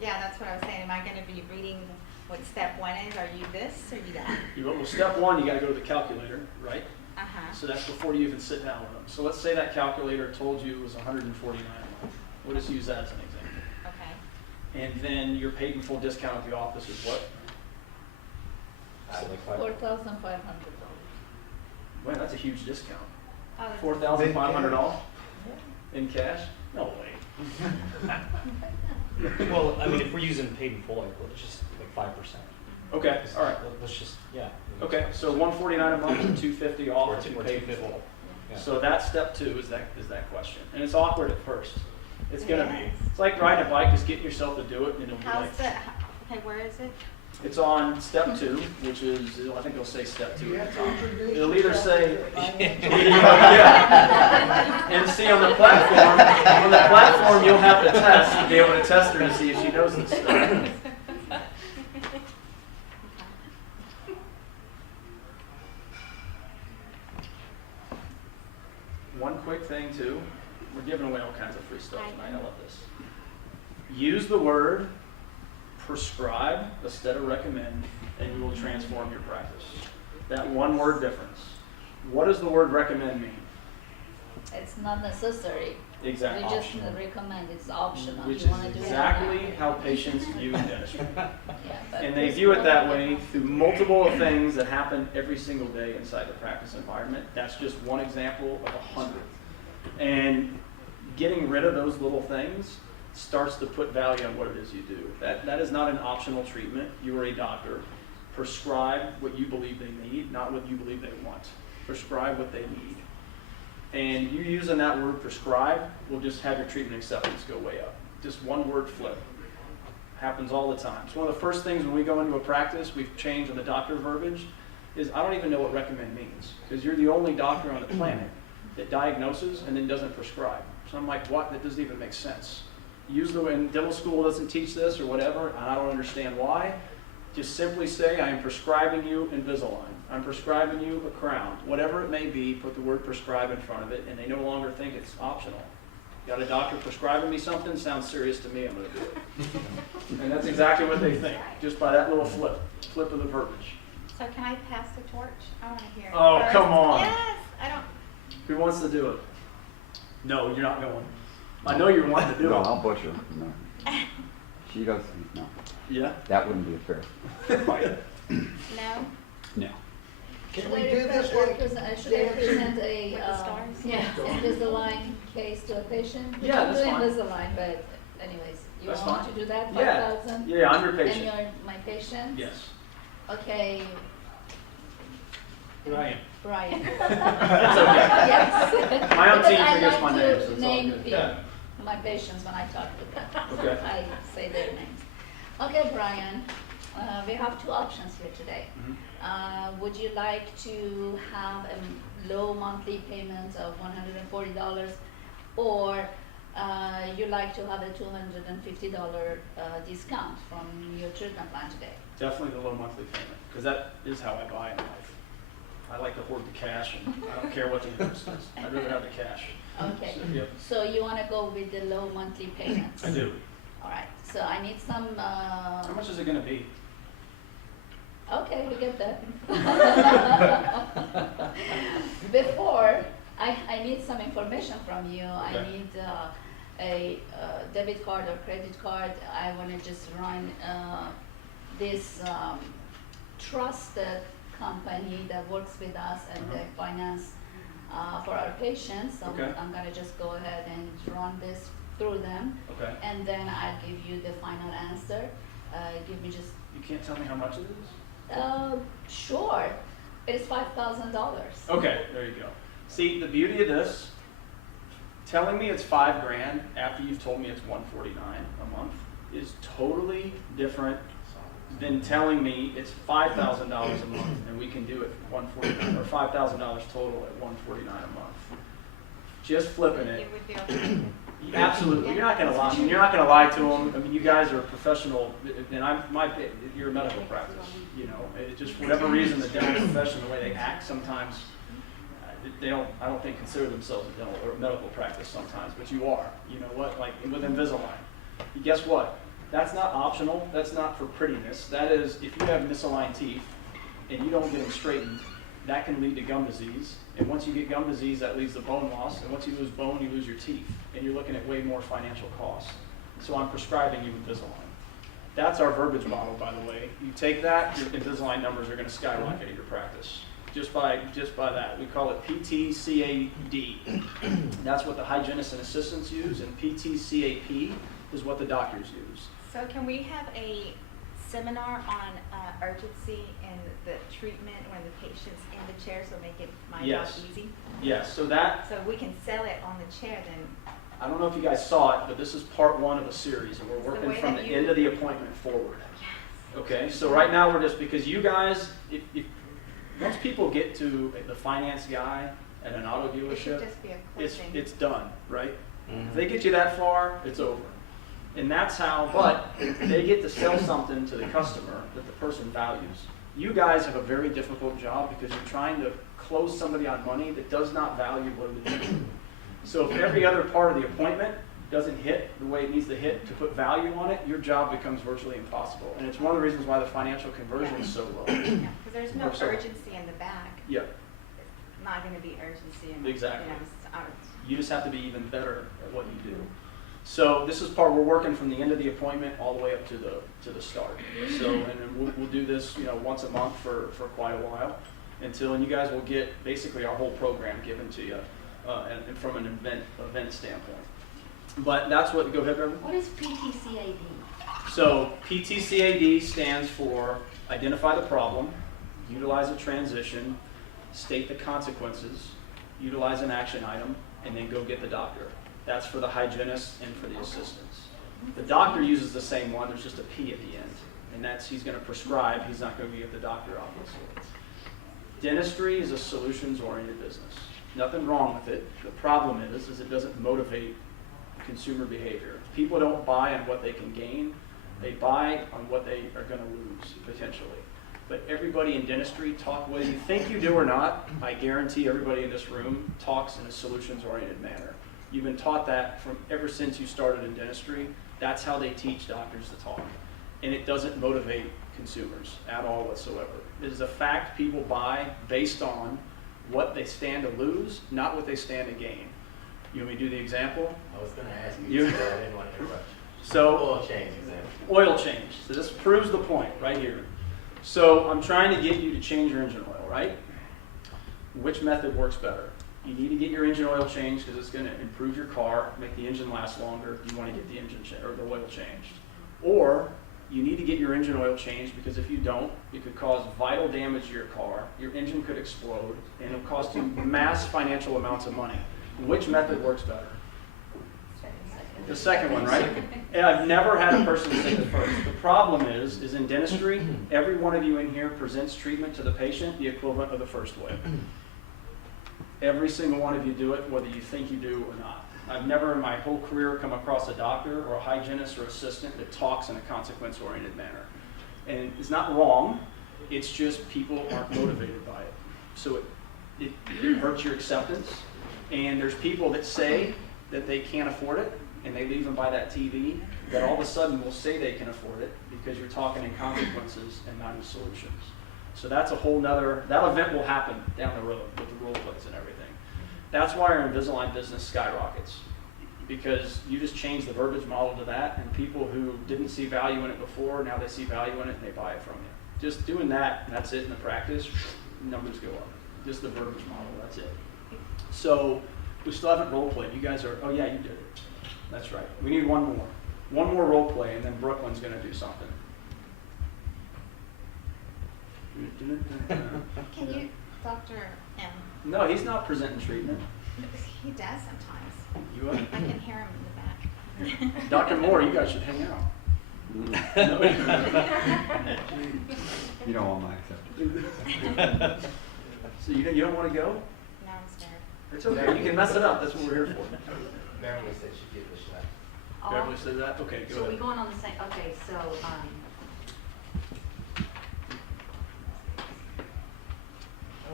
Yeah, that's what I was saying. Am I gonna be reading what step 1 is? Are you this or you that? Well, step one, you got to go to the calculator, right? Uh-huh. So that's before you even sit down with them. So let's say that calculator told you it was 149 a month. We'll just use that as an example. Okay. And then your paid in full discount at the office is what? $4,500. Well, that's a huge discount. Oh, that's- $4,500 off in cash? No way. Well, I mean, if we're using paid in full, like, let's just like 5%. Okay, all right. Let's just, yeah. Okay, so 149 a month and 250 off Or if you or paid in 250. full. Yeah. So that's step two is that question. And it's awkward at first. It's gonna be. Yes. It's like riding a bike, just getting yourself to do it and it'll be How's like, okay, where is it? it's on step 2, which is, I think it'll say step 2 You at have the to top. introduce It'll either yourself say, to the finance yeah. And see on the platform you'll have to test to be able to test her to see if she knows this stuff. One quick thing too, we're giving away all kinds of free stuff tonight, I love this. Use the word prescribe instead of recommend, and you will transform your practice. That one word difference. What does the word recommend mean? It's not necessary. Exactly. We just recommend, it's optional. Which You is wanna do it or exactly not. how patients view dentistry. Yeah, but And they this view it that one- way through multiple things that happen every single day inside the practice environment. That's just one example of 100. And getting rid of those little things starts to put value on what it is you do. That is not an optional treatment. You are a doctor. Prescribe what you believe they need, not what you believe they want. Prescribe what they need. And you using that word prescribe will just have your treatment acceptance go way up. Just one word flip. Happens all the time. It's one of the first things when we go into a practice, we've changed on the doctor verbiage, is I don't even know what recommend means. Because you're the only doctor on the planet that diagnoses and then doesn't prescribe. So I'm like, what? That doesn't even make sense. And dental school doesn't teach this or whatever, and I don't understand why. Just simply say, I am prescribing you Invisalign. I'm prescribing you a crown. Whatever it may be, put the word prescribe in front of it, and they no longer think it's optional. Got a doctor prescribing me something? Sounds serious to me, I'm going to do it. And that's exactly what they think, just by that little flip of the verbiage. So can I pass the torch? I want to hear it Oh, first. come on. Yes, I don't. Who wants to do it? No, you're not going. I know you're wanting to do No, it. I'll butcher. No. She does, no. Yeah? That wouldn't be a fair fight. No. No. Can Should we I do this like should I present a, With the stars? yeah, Invisalign case to a patient? We Yeah, can that's do fine. Invisalign, but anyways, you That's want fine. to do that, Yeah. 5,000? Yeah, I'm your And patient. you're my patient? Yes. Okay, Brian. Brian. That's okay. Yes. My own Because team I forgets like my to name, so it's all name good. people, my patients when I talk to them. Okay. I say their names. Okay, Brian, we have two options here today. Mhm. Would you like to have a low monthly payment of $140, or you like to have a $250 discount from your treatment plan today? Definitely the low monthly payment, because that is how I buy in life. I like to hoard the cash, and I don't care what the interest is. I'd rather have the cash. Okay, So, yep. so you want to go with the low monthly payments? I do. All right, so I need some, How much is it gonna be? okay, we get that. Before, I need some information from you. I Okay. need a debit card or credit card. I want to just run this trusted company that works with us and they finance for our patients. So Okay. I'm gonna just go ahead and run this through them, Okay. and then I'll give you the final answer. Give me just, You can't tell me how much it is? sure, it's $5,000. Okay, there you go. See, the beauty of this, telling me it's $5,000 after you've told me it's $149 a month is totally different than telling me it's $5,000 a month and we can do it for $149, or $5,000 total at $149 a month. Just flipping it. It would be okay. Absolutely, you're not gonna lie. You're not gonna lie to them. I mean, you guys are professional, and you're a medical practice. You know, it just for whatever reason, the dental profession, the way they act, sometimes they don't. I don't think consider themselves a dental or a medical practice sometimes, but you are. You know what? Like with Invisalign, guess what? That's not optional. That's not for prettiness. That is, if you have misaligned teeth and you don't get them straightened, that can lead to gum disease. And once you get gum disease, that leads to bone loss. And once you lose bone, you lose your teeth. And you're looking at way more financial costs. So I'm prescribing you Invisalign. That's our verbiage model, by the way. You take that, your Invisalign numbers are going to skyrocket in your practice. Just by that. We call it PTCAD. That's what the hygienists and assistants use, and PTCAP is what the doctors use. So can we have a seminar on urgency in the treatment when the patient's in the chair, so make it my job Yes. easy? Yes, so that, So if we can sell it on the chair, then I don't know if you guys saw it, but this is part one of a series, and we're The working way from that the you- end of the appointment forward. Okay, so right now we're just, because you guys, if once people get to the finance guy at an auto it should dealership, just be a quick thing. it's done, right? If they get you that far, it's over. And that's how, but they get to sell something to the customer that the person values. You guys have a very difficult job because you're trying to close somebody on money that does not value what it is. So if every other part of the appointment doesn't hit the way it needs to hit to put value on it, your job becomes virtually impossible. And it's one of the reasons why the financial conversion is so low. Because there's no Or so. urgency in the back. Yeah, It's not going to be urgency in Exactly. You know, you just have to be even better at what you do. So this is part, we're working from the end of the appointment all the way up to the start. So, and then we'll do this, you know, once a month for quite a while and you guys will get basically our whole program given to you and from an event standpoint. But that's what, go ahead, Reverend. What is PTCAD? So PTCAD stands for identify the problem, utilize a transition, state the consequences, utilize an action item, and then go get the doctor. That's for the hygienist and for the assistants. The doctor uses the same one, there's just a P at the end. And that's, he's going to prescribe, he's not going to get the doctor, obviously. Dentistry is a solutions-oriented business. Nothing wrong with it. The problem is it doesn't motivate consumer behavior. People don't buy on what they can gain. They buy on what they are going to lose, potentially. But everybody in dentistry whether you think you do or not, I guarantee everybody in this room talks in a solutions-oriented manner. You've been taught that from ever since you started in dentistry. That's how they teach doctors to talk. And it doesn't motivate consumers at all whatsoever. It is a fact people buy based on what they stand to lose, not what they stand to gain. You want me to do the example? I was gonna ask you, so I didn't want to interrupt you. So, Oil change example. oil change. So this proves the point right here. So I'm trying to get you to change your engine oil, right? Which method works better? You need to get your engine oil changed because it's going to improve your car, make the engine last longer. You want to get the engine or the oil changed. Or you need to get your engine oil changed because if you don't, it could cause vital damage to your car. Your engine could explode and it'll cost you mass financial amounts of money. Which method works better? The second one, right? And I've never had a person say the first. The problem is in dentistry, every one of you in here presents treatment to the patient the equivalent of the first way. Every single one of you do it, whether you think you do or not. I've never in my whole career come across a doctor or a hygienist or assistant that talks in a consequence-oriented manner. And it's not wrong, it's just people aren't motivated by it. So it hurts your acceptance. And there's people that say that they can't afford it, and they leave and buy that TV, that all of a sudden will say they can afford it because you're talking in consequences and not in solutions. So that's a whole nother, that event will happen down the road with the role plays and everything. That's why our Invisalign business skyrockets, because you just change the verbiage model to that, and people who didn't see value in it before, now they see value in it and they buy it from you. Just doing that, and that's it in the practice, numbers go up. Just the verbiage model, that's it. So we still haven't role played. You guys are, oh yeah, you did it. That's right. We need one more. One more role play, and then Brooklyn's going to do something. Can you, Dr. M? No, he's not presenting treatment. He does sometimes. You are? I can hear him in the back. Dr. Moore, you guys should hang out. You don't want my acceptance. So you don't want to go? No, I'm scared. It's okay. You can mess it up. That's what we're here for. Beverly said she'd give it a shot. Beverly said that? Okay, go So we ahead. going on the same, okay, so,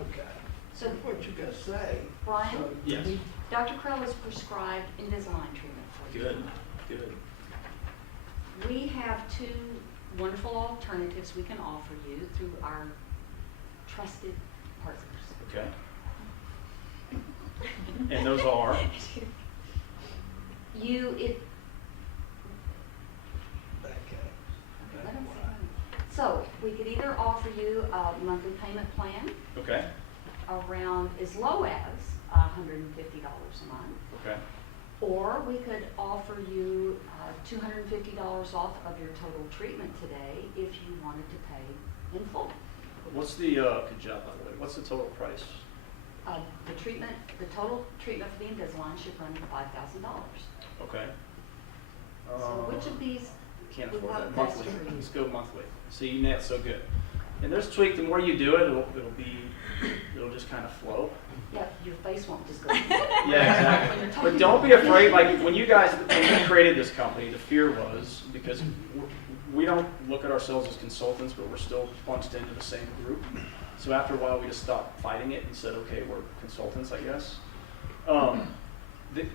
Okay. So- What you gotta say. Brian? So Yes. Dr. Crow has prescribed Invisalign treatment for you. Good, good. We have two wonderful alternatives we can offer you through our trusted partners. Okay. And those are? Let him say it. So, we could either offer you a monthly payment plan Okay, around as low as $150 a month, okay. or we could offer you $250 off of your total treatment today if you wanted to pay in full. What's the, good job by the way, what's the total price? The total treatment for the Invisalign should run $5,000. Okay. So which of these Can't would afford work that best monthly. for you? Let's go monthly. See, you nailed so good. And there's tweak. The more you do it, it'll just kind of flow. Yeah, your face won't just go. Yeah, When you're exactly. talking. But don't be afraid. Like when you created this company, the fear was because we don't look at ourselves as consultants, but we're still bunched into the same group. So after a while, we just stopped fighting it and said, okay, we're consultants, I guess.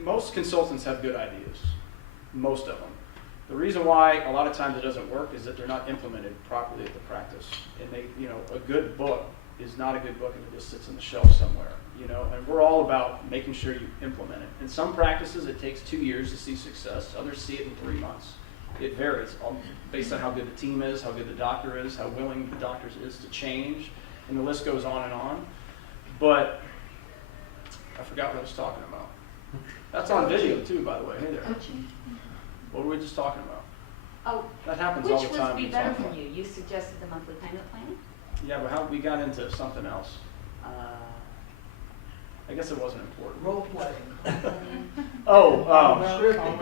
Most consultants have good ideas. Most of them. The reason why a lot of times it doesn't work is that they're not implemented properly at the practice. And a good book is not a good book if it just sits on the shelf somewhere, and we're all about making sure you implement it. In some practices, it takes 2 years to see success. Others see it in 3 months. It varies based on how good the team is, how good the doctor is, how willing the doctor is to change, and the list goes on and on. But I forgot what I was talking about. That's on video too, by the way. Hey there. Coaching? What were we just talking about? Oh, That happens all which the time. would be when better talk for about- you? You suggested the monthly payment plan? Yeah, but how we got into something else. I guess it wasn't important. Role playing.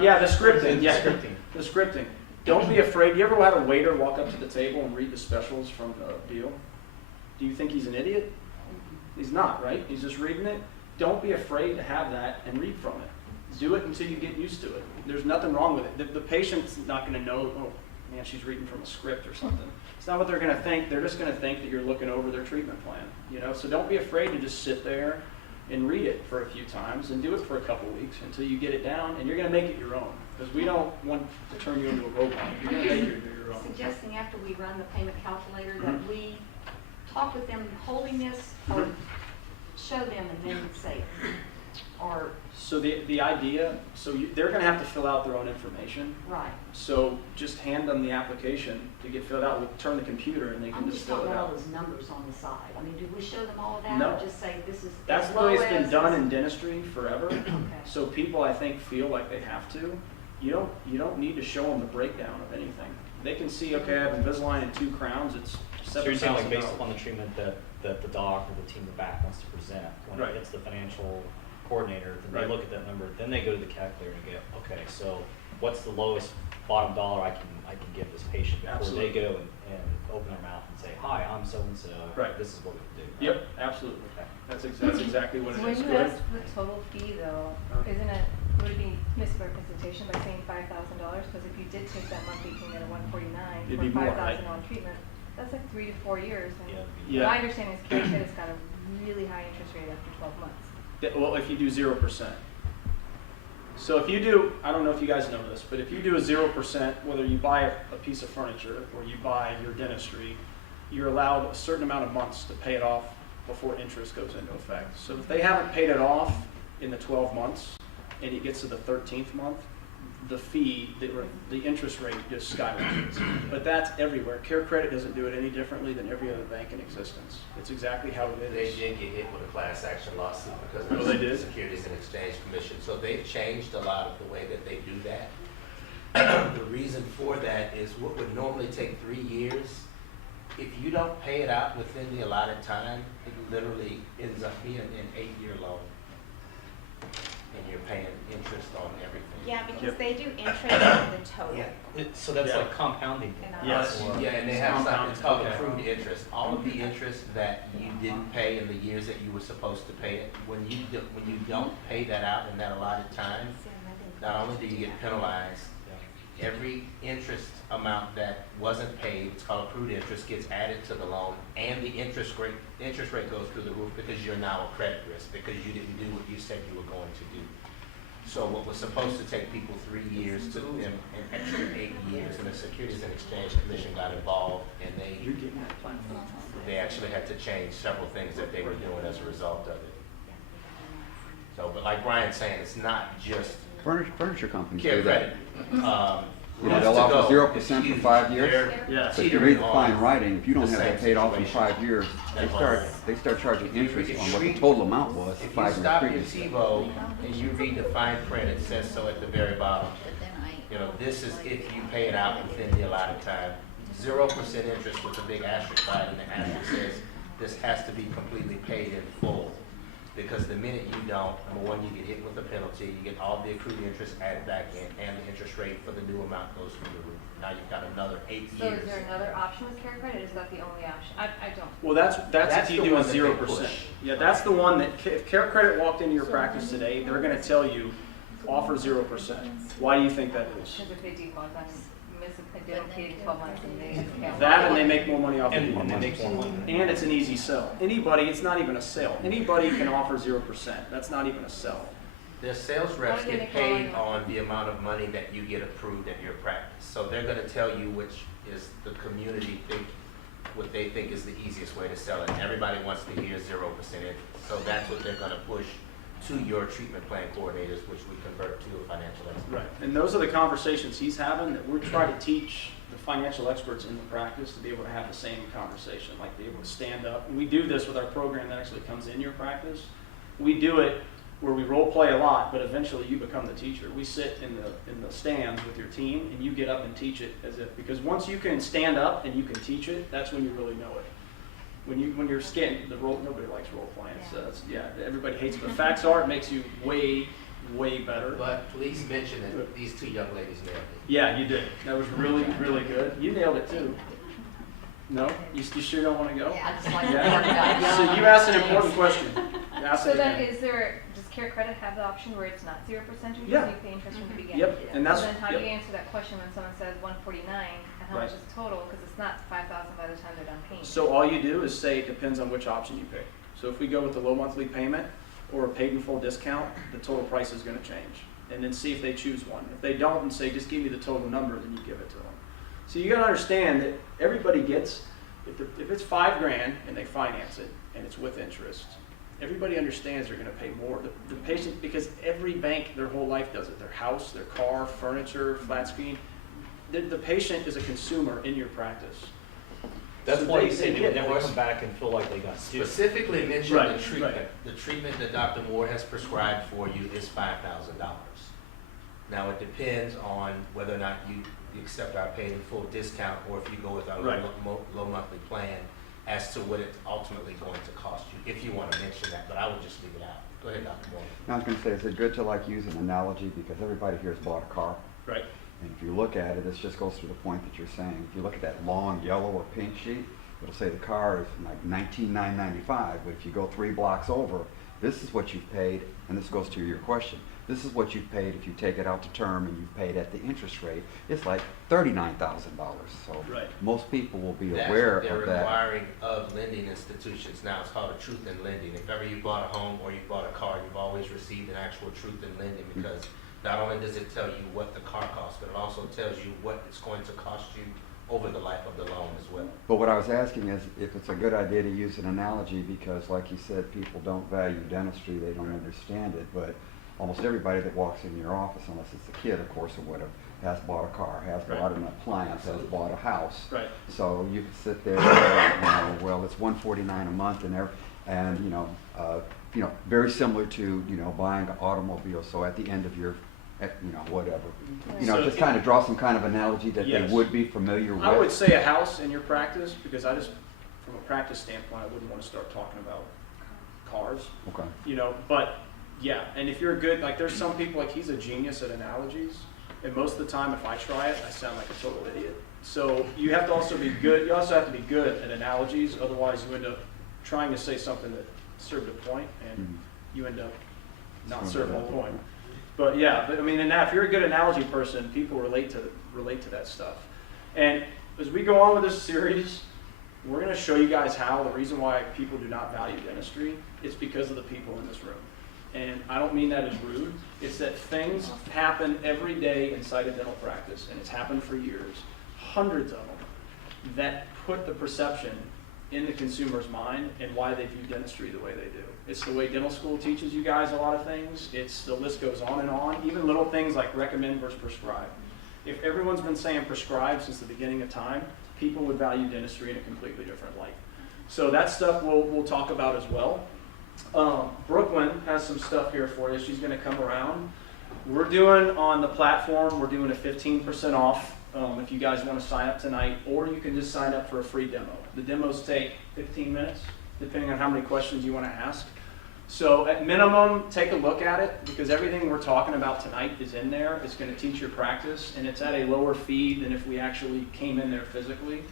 Yeah, the scripting. Yeah, Scripting. the scripting. Don't be afraid. You ever had a waiter walk up to the table and read the specials from the deal? Do you think he's an idiot? He's not, right? He's just reading it. Don't be afraid to have that and read from it. Do it until you get used to it. There's nothing wrong with it. The patient's not going to know, oh, man, she's reading from a script or something. It's not what they're going to think. They're just going to think that you're looking over their treatment plan. So don't be afraid to just sit there, and read it for a few times and do it for a couple weeks until you get it down, and you're going to make it your own. Because we don't want to turn you into a robot. You're going to make it your own. Suggesting after we run the payment calculator that we talk with them holding this, or show them and then say, or, So the idea, they're going to have to fill out their own information. right. So just hand them the application to get filled out. We'll turn the computer and they can I'm just just fill talking it about all out. those numbers on the side. I mean, do we show them all of that? No. Or just say this is That's as the way low it's been as done this- in dentistry forever. Okay. So people, I think, feel like they have to. You don't need to show them the breakdown of anything. They can see, okay, I have Invisalign and 2 crowns. It's So you're saying like $7,000. based upon the treatment that the doc or the team in the back wants to present, when Right. it hits the financial coordinator, then Right. they look at that number, then they go to the calculator and go, okay, so what's the lowest bottom dollar I can give this patient before Absolutely. they go and open their mouth and say, hi, I'm so-and-so, Right. this is what we can do. Yep, absolutely. Okay. That's exactly what So it when is. you Go ahead. ask the total fee though, isn't it, would it be misrepresentation by saying $5,000? Because if you did take that monthly payment at $149 It'd for be more, $5,000 right? treatment, that's like 3 to 4 years. And Yeah. my understanding is Skyrocket has got a really high interest rate after 12 months. Well, if you do 0%. So if you do, I don't know if you guys know this, but if you do a 0%, whether you buy a piece of furniture or you buy your dentistry, you're allowed a certain amount of months to pay it off before interest goes into effect. So if they haven't paid it off in the 12 months and it gets to the 13th month, the fee, the interest rate just skyrockets. But that's everywhere. Care Credit doesn't do it any differently than every other bank in existence. It's exactly how it They is. did get hit with a class action lawsuit because Oh, of they the did? Securities and Exchange Commission. So they've changed a lot of the way that they do that. The reason for that is what would normally take 3 years, if you don't pay it out within the allotted time, it literally ends up being an 8-year loan. And you're paying interest on everything. Yeah, because Yep. they do interest on the total. Yeah. So that's Yeah. like compounding. And I- Yes. Or- Yeah, and they have something, it's called Okay. accrued interest. All of the interest that you didn't pay in the years that you were supposed to pay it, when you don't pay that out in that allotted time, not only do you get penalized, every interest amount that wasn't paid, it's called accrued interest, gets added to the loan, and the interest rate goes through the roof because you're now a credit risk, because you didn't do what you said you were going to do. So what was supposed to take people 3 years took them an extra 8 years, and the Securities and Exchange Commission got involved, and You're getting that platform. they actually had to change several things that they were doing as a result of it. So, but like Brian's saying, it's not just Furniture companies Care do that. Credit. You know, they'll offer 0% for 5 years. Yes. But if you read the fine writing, if you don't have that paid off in 5 years, they start charging interest on what the total amount was If you 5 years stop your previously. TiVo and you read the fine print, it says so at the very bottom. But then You know, this is if you pay it out within the allotted time. 0% interest with a big asterisk by it, and the asterisk says this has to be completely paid in full. Because the minute you don't, number one, you get hit with a penalty, you get all the accrued interest added back in, and the interest rate for the new amount goes through the roof. Now you've got another 8 So years. is there another option with Care Credit? Is that the only option? I don't. Well, that's That's if you the do a one that they 0%. push. Yeah, that's the one that, if Care Credit walked into your practice today, they're gonna tell you, offer 0%. Why do you think that is? Because if they default, that's if they don't pay in 12 months and they can't. That and they make more money off of And you. they make more money. And it's an easy sell. Anybody, it's not even a sale. Anybody can offer 0%. That's not even a sell. Their sales reps What do they get call paid it? on the amount of money that you get approved at your practice. So they're gonna tell you which is the community think, what they think is the easiest way to sell it. Everybody wants to hear 0% interest. So that's what they're gonna push to your treatment plan coordinators, which we convert to a financial expert. Right. And those are the conversations he's having that we're trying to teach the financial experts in the practice to be able to have the same conversation, like be able to stand up. And we do this with our program that actually comes in your practice. We do it where we role play a lot, but eventually you become the teacher. We sit in the stands with your team and you get up and teach it as if, because once you can stand up and you can teach it, that's when you really know it. When you're scared, nobody likes role playing. So that's, everybody hates it. But facts are, it makes you way better. But please mention that these two young ladies nailed it. Yeah, you did. That was really good. You nailed it too. No? You sure don't want to go? I just like to Yeah. work it out. So you asked an important question. You asked So it then again. does Care Credit have the option where it's not 0% interest? Yeah. You pay interest from the beginning? Yep, and that's, So then how do you yep. answer that question when someone says 149 and how much Right. is total? Because it's not 5,000 by the time they're done paying. So all you do is say it depends on which option you pick. So if we go with the low monthly payment, or a paid in full discount, the total price is going to change. And then see if they choose one. If they don't and say, just give me the total number, then you give it to them. So you got to understand that everybody gets, if it's $5,000 and they finance it and it's with interest, everybody understands they're going to pay more. The patient, because every bank their whole life does it. Their house, their car, furniture, flat screen. The patient is a consumer in your practice. That's So why they- you say they they get would never this. come back and feel like they got duped. Specifically mentioned Right, the treatment. right. The treatment that Dr. Moore has prescribed for you is $5,000. Now, it depends on whether or not you accept our paid in full discount or if you go with our Right. low monthly plan as to what it's ultimately going to cost you, if you want to mention that, but I would just leave it out. Go ahead, Dr. Moore. I was going to say, is it good to like use an analogy, because everybody here has bought a car? Right. And if you look at it, this just goes to the point that you're saying. If you look at that long yellow or pink sheet, it'll say the car is like $19,995, but if you go 3 blocks over, this is what you've paid, and this goes to your question. This is what you've paid if you take it out to term and you've paid at the interest rate. It's like $39,000. So Right. most people will be That's aware what they're of that. requiring of lending institutions. Now, it's called a truth in lending. If ever you bought a home or you bought a car, you've always received an actual truth in lending, because not only does it tell you what the car costs, but it also tells you what it's going to cost you over the life of the loan as well. But what I was asking is if it's a good idea to use an analogy, because like you said, people don't value dentistry, they don't understand it, but almost everybody that walks in your office, unless it's a kid, of course, or whatever, has bought a car, has Right. bought an appliance, has bought a house. Right. So you could sit there and say, you know, well, it's $149 a month and you know, very similar to, you know, buying an automobile. So at the end of your, you know, whatever, you know, So just it- kind of draw some kind of analogy that Yes. they would be familiar with. I would say a house in your practice, because I just, from a practice standpoint, I wouldn't want to start talking about cars, Okay. you know, but yeah, and if you're good, like there's some people, like he's a genius at analogies, and most of the time if I try it, I sound like a total idiot. So you have to also be good, you also have to be good at analogies, otherwise you end up trying to say something that served a point, and Mhm. you end up not Served serving a the point. point. But yeah, but I mean, and now if you're a good analogy person, people relate to that stuff. And as we go on with this series, we're going to show you guys how the reason why people do not value dentistry, it's because of the people in this room. And I don't mean that as rude. It's that things happen every day inside a dental practice, and it's happened for years, hundreds of them, that put the perception in the consumer's mind and why they view dentistry the way they do. It's the way dental school teaches you guys a lot of things. It's the list goes on and on. Even little things like recommend versus prescribe. If everyone's been saying prescribe since the beginning of time, people would value dentistry in a completely different light. So that stuff we'll talk about as well. Brooklyn has some stuff here for you. She's going to come around. We're doing on the platform, we're doing a 15% off if you guys want to sign up tonight, or you can just sign up for a free demo. The demos take 15 minutes, depending on how many questions you want to ask. So at minimum, take a look at it, because everything we're talking about tonight is in there. It's going to teach your practice, and it's at a lower fee than if we actually came in there physically.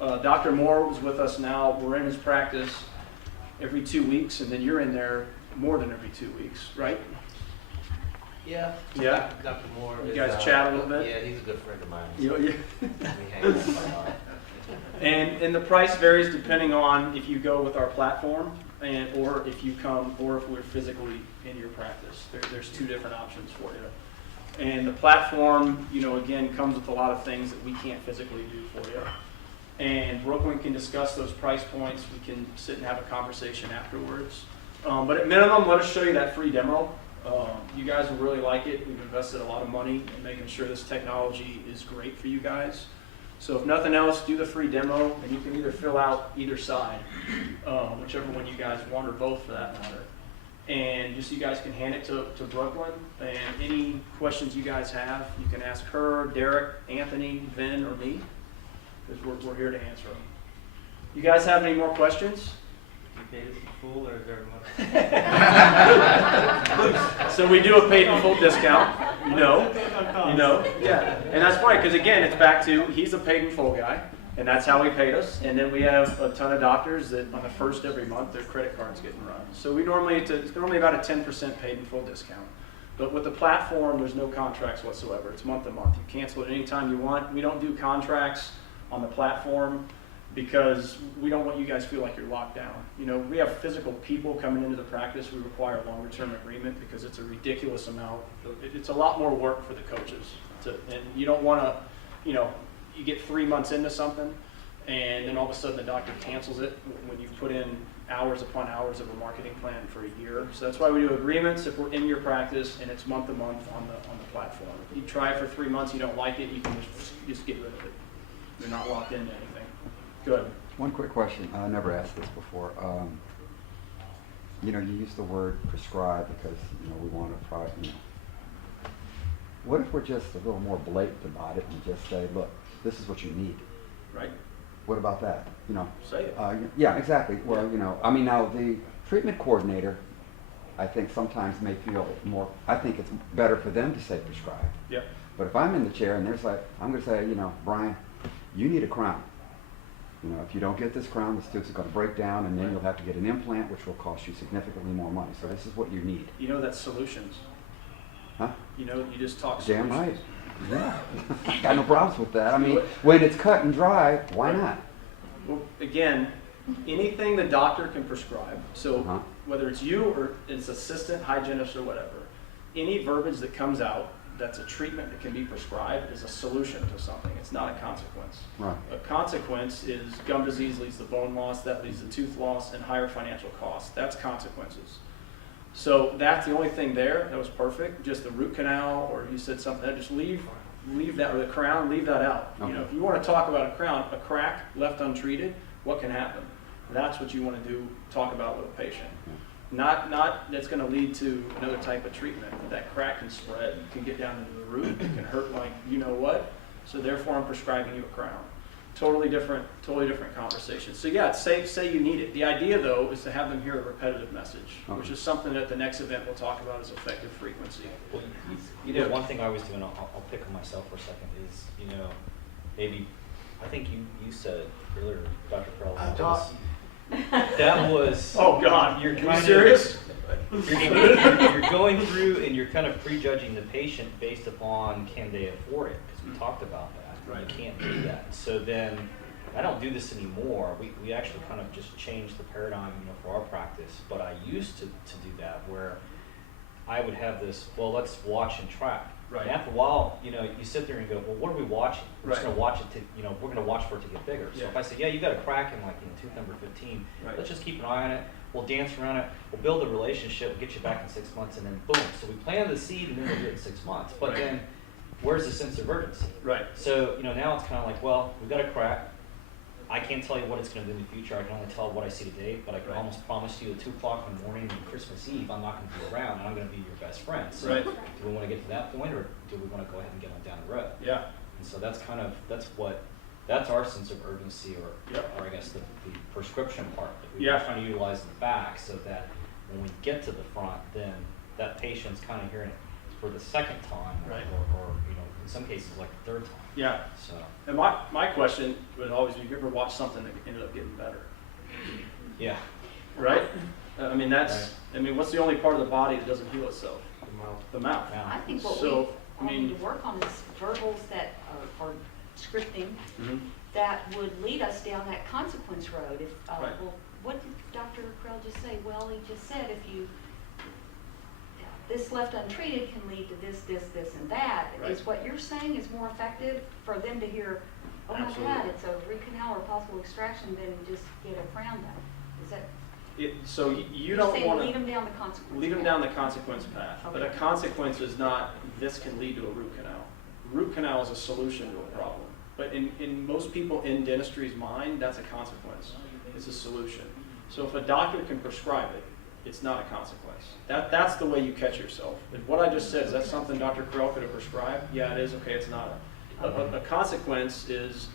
Dr. Moore was with us now. We're in his practice every 2 weeks, and then you're in there more than every 2 weeks, right? Yeah. Yeah. Dr. Moore You is, guys chat a little bit? Yeah, he's a good friend of mine. Yeah. We hang out quite a lot. And the price varies depending on if you go with our platform, or if you come, or if we're physically in your practice. There's 2 different options for you. And the platform, you know, again, comes with a lot of things that we can't physically do for you. And Brooklyn can discuss those price points. We can sit and have a conversation afterwards. But at minimum, let us show you that free demo. You guys will really like it. We've invested a lot of money in making sure this technology is great for you guys. So if nothing else, do the free demo, and you can either fill out either side, whichever one you guys want, or both for that matter. And just so you guys can hand it to Brooklyn, and any questions you guys have, you can ask her, Derek, Anthony, Vin, or me, because we're here to answer them. You guys have any more questions? You paid us in full, or is there So we do a paid in full discount, you know, yeah. And that's funny, because again, it's back to, he's a paid in full guy, and that's how he paid us. And then we have a ton of doctors that on the first every month, their credit card's getting run. So we normally, it's normally about a 10% paid in full discount. But with the platform, there's no contracts whatsoever. It's month to month. You cancel it anytime you want. We don't do contracts on the platform. because we don't want you guys to feel like you're locked down. You know, we have physical people coming into the practice. We require a longer term agreement because it's a ridiculous amount. It's a lot more work for the coaches. And you don't want to, you know, you get 3 months into something and then all of a sudden the doctor cancels it when you've put in hours upon hours of a marketing plan for a year. So that's why we do agreements if we're in your practice and it's month to month on the platform. If you try it for 3 months, you don't like it, you can just get rid of it. You're not locked into anything. Good. One quick question. I never asked this before. You know, you use the word prescribe because, you know, we want to you know. What if we're just a little more blatant about it and just say, look, this is what you need? Right. What about that? You know. Say it. Yeah, exactly. Well, you know, I mean, now the treatment coordinator, I think sometimes may feel more, I think it's better for them to say prescribe. Yeah. But if I'm in the chair and there's like, I'm going to say, you know, Brian, you need a crown. You know, if you don't get this crown, this tooth is going to break down, and then you'll have to get an implant, which will cost you significantly more money. So this is what you need. You know that's solutions. Huh? You know, you just talk Damn solutions. right. Yeah. Got no problems with that. I mean, when it's cut and dry, why not? Well, again, anything the doctor can prescribe, so whether it's you or it's assistant, hygienist, or whatever, any verbiage that comes out that's a treatment that can be prescribed is a solution to something. It's not a consequence. Right. A consequence is gum disease leads to bone loss, that leads to tooth loss, and higher financial costs. That's consequences. So that's the only thing there that was perfect. Just the root canal, or you said something that just leave that, or the crown, leave that out. Okay. You know, if you want to talk about a crown, a crack left untreated, what can happen? That's what you want to do. Talk about with a patient. Not that's going to lead to another type of treatment. That crack can spread, can get down into the root, it can hurt like you know what. So therefore, I'm prescribing you a crown. Totally different conversation. So yeah, say you need it. The idea though is to have them hear a repetitive message, which is something that the next event we'll talk about is effective frequency. Well, you know, one thing I was doing, I'll pick on myself for a second, is, you know, maybe, I think you said earlier, Dr. Perl, that was. Oh God, you're are you serious? You're going through and you're kind of prejudging the patient based upon can they afford it, because we talked about that. Right. You can't do that. So then, I don't do this anymore. We actually kind of just changed the paradigm, you know, for our practice. But I used to do that, where I would have this, well, let's watch and track. Right. And after a while, you know, you sit there and go, well, what are we watching? We're just Right. going to watch it to, you know, we're going to watch for it to get bigger. So Yeah. if I say, yeah, you got a crack in like, you know, tooth number 15, Right. let's just keep an eye on it. We'll dance around it. We'll build a relationship. We'll get you back in 6 months, and then boom. So we plant the seed, and then we'll do it in 6 months. But Right. then, where's the sense of urgency? Right. So, you know, now it's kind of like, well, we've got a crack. I can't tell you what it's going to do in the future. I can only tell what I see today, but I can Right. almost promise you at 2 o'clock in the morning on Christmas Eve, I'm not going to be around, and I'm going to be your best friend. So Right. do we want to get to that point, or do we want to go ahead and get on down the road? Yeah. And so that's our sense of urgency, or, Yep. or I guess the prescription part that we're Yeah. trying to utilize in the back, so that when we get to the front, then that patient's kind of hearing it for the second time, Right. or you know, in some cases like the third time. Yeah. So And my question would always be, have you ever watched something that ended up getting better? yeah, Right? I mean, I mean, what's the only part of the body that doesn't heal itself? The mouth. yeah. I think what So, we I all mean- need to work on is verbals that are scripting Mhm. that would lead us down that consequence road. If, Right. well, what did Dr. Krell just say? Well, he just said if you, this left untreated can lead to this, and that. Right. Is what you're saying is more effective for them to hear, oh my God, Absolutely. it's a root canal or possible extraction than just get a crown done? Is that, So you you're don't saying want lead to them down the consequence lead them path? down the consequence path. But a Okay. consequence is not, this can lead to a root canal. Root canal is a solution to a problem. But in most people in dentistry's mind, that's a consequence. It's a solution. So if a doctor can prescribe it, it's not a consequence. That's the way you catch yourself. If what I just said, is that something Dr. Krell could have prescribed? Yeah, it is. Okay, it's not. A consequence is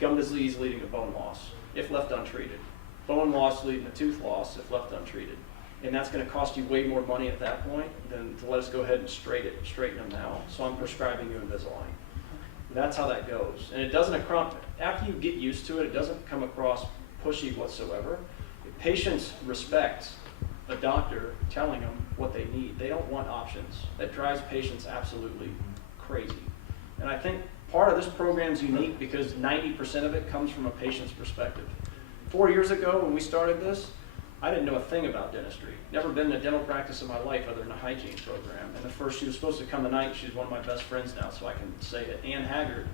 gum disease leading to bone loss, if left untreated. Bone loss leading to tooth loss, if left untreated. And that's going to cost you way more money at that point than to let us go ahead and straighten them now. So I'm prescribing you Invisalign. That's how that goes. And it doesn't, after you get used to it, it doesn't come across pushy whatsoever. Patients respect a doctor telling them what they need. They don't want options. That drives patients absolutely crazy. And I think part of this program's unique because 90% of it comes from a patient's perspective. 4 years ago when we started this, I didn't know a thing about dentistry. Never been in a dental practice in my life other than a hygiene program. And the first, she was supposed to come tonight. She's one of my best friends now, so I can say it. Ann Haggard.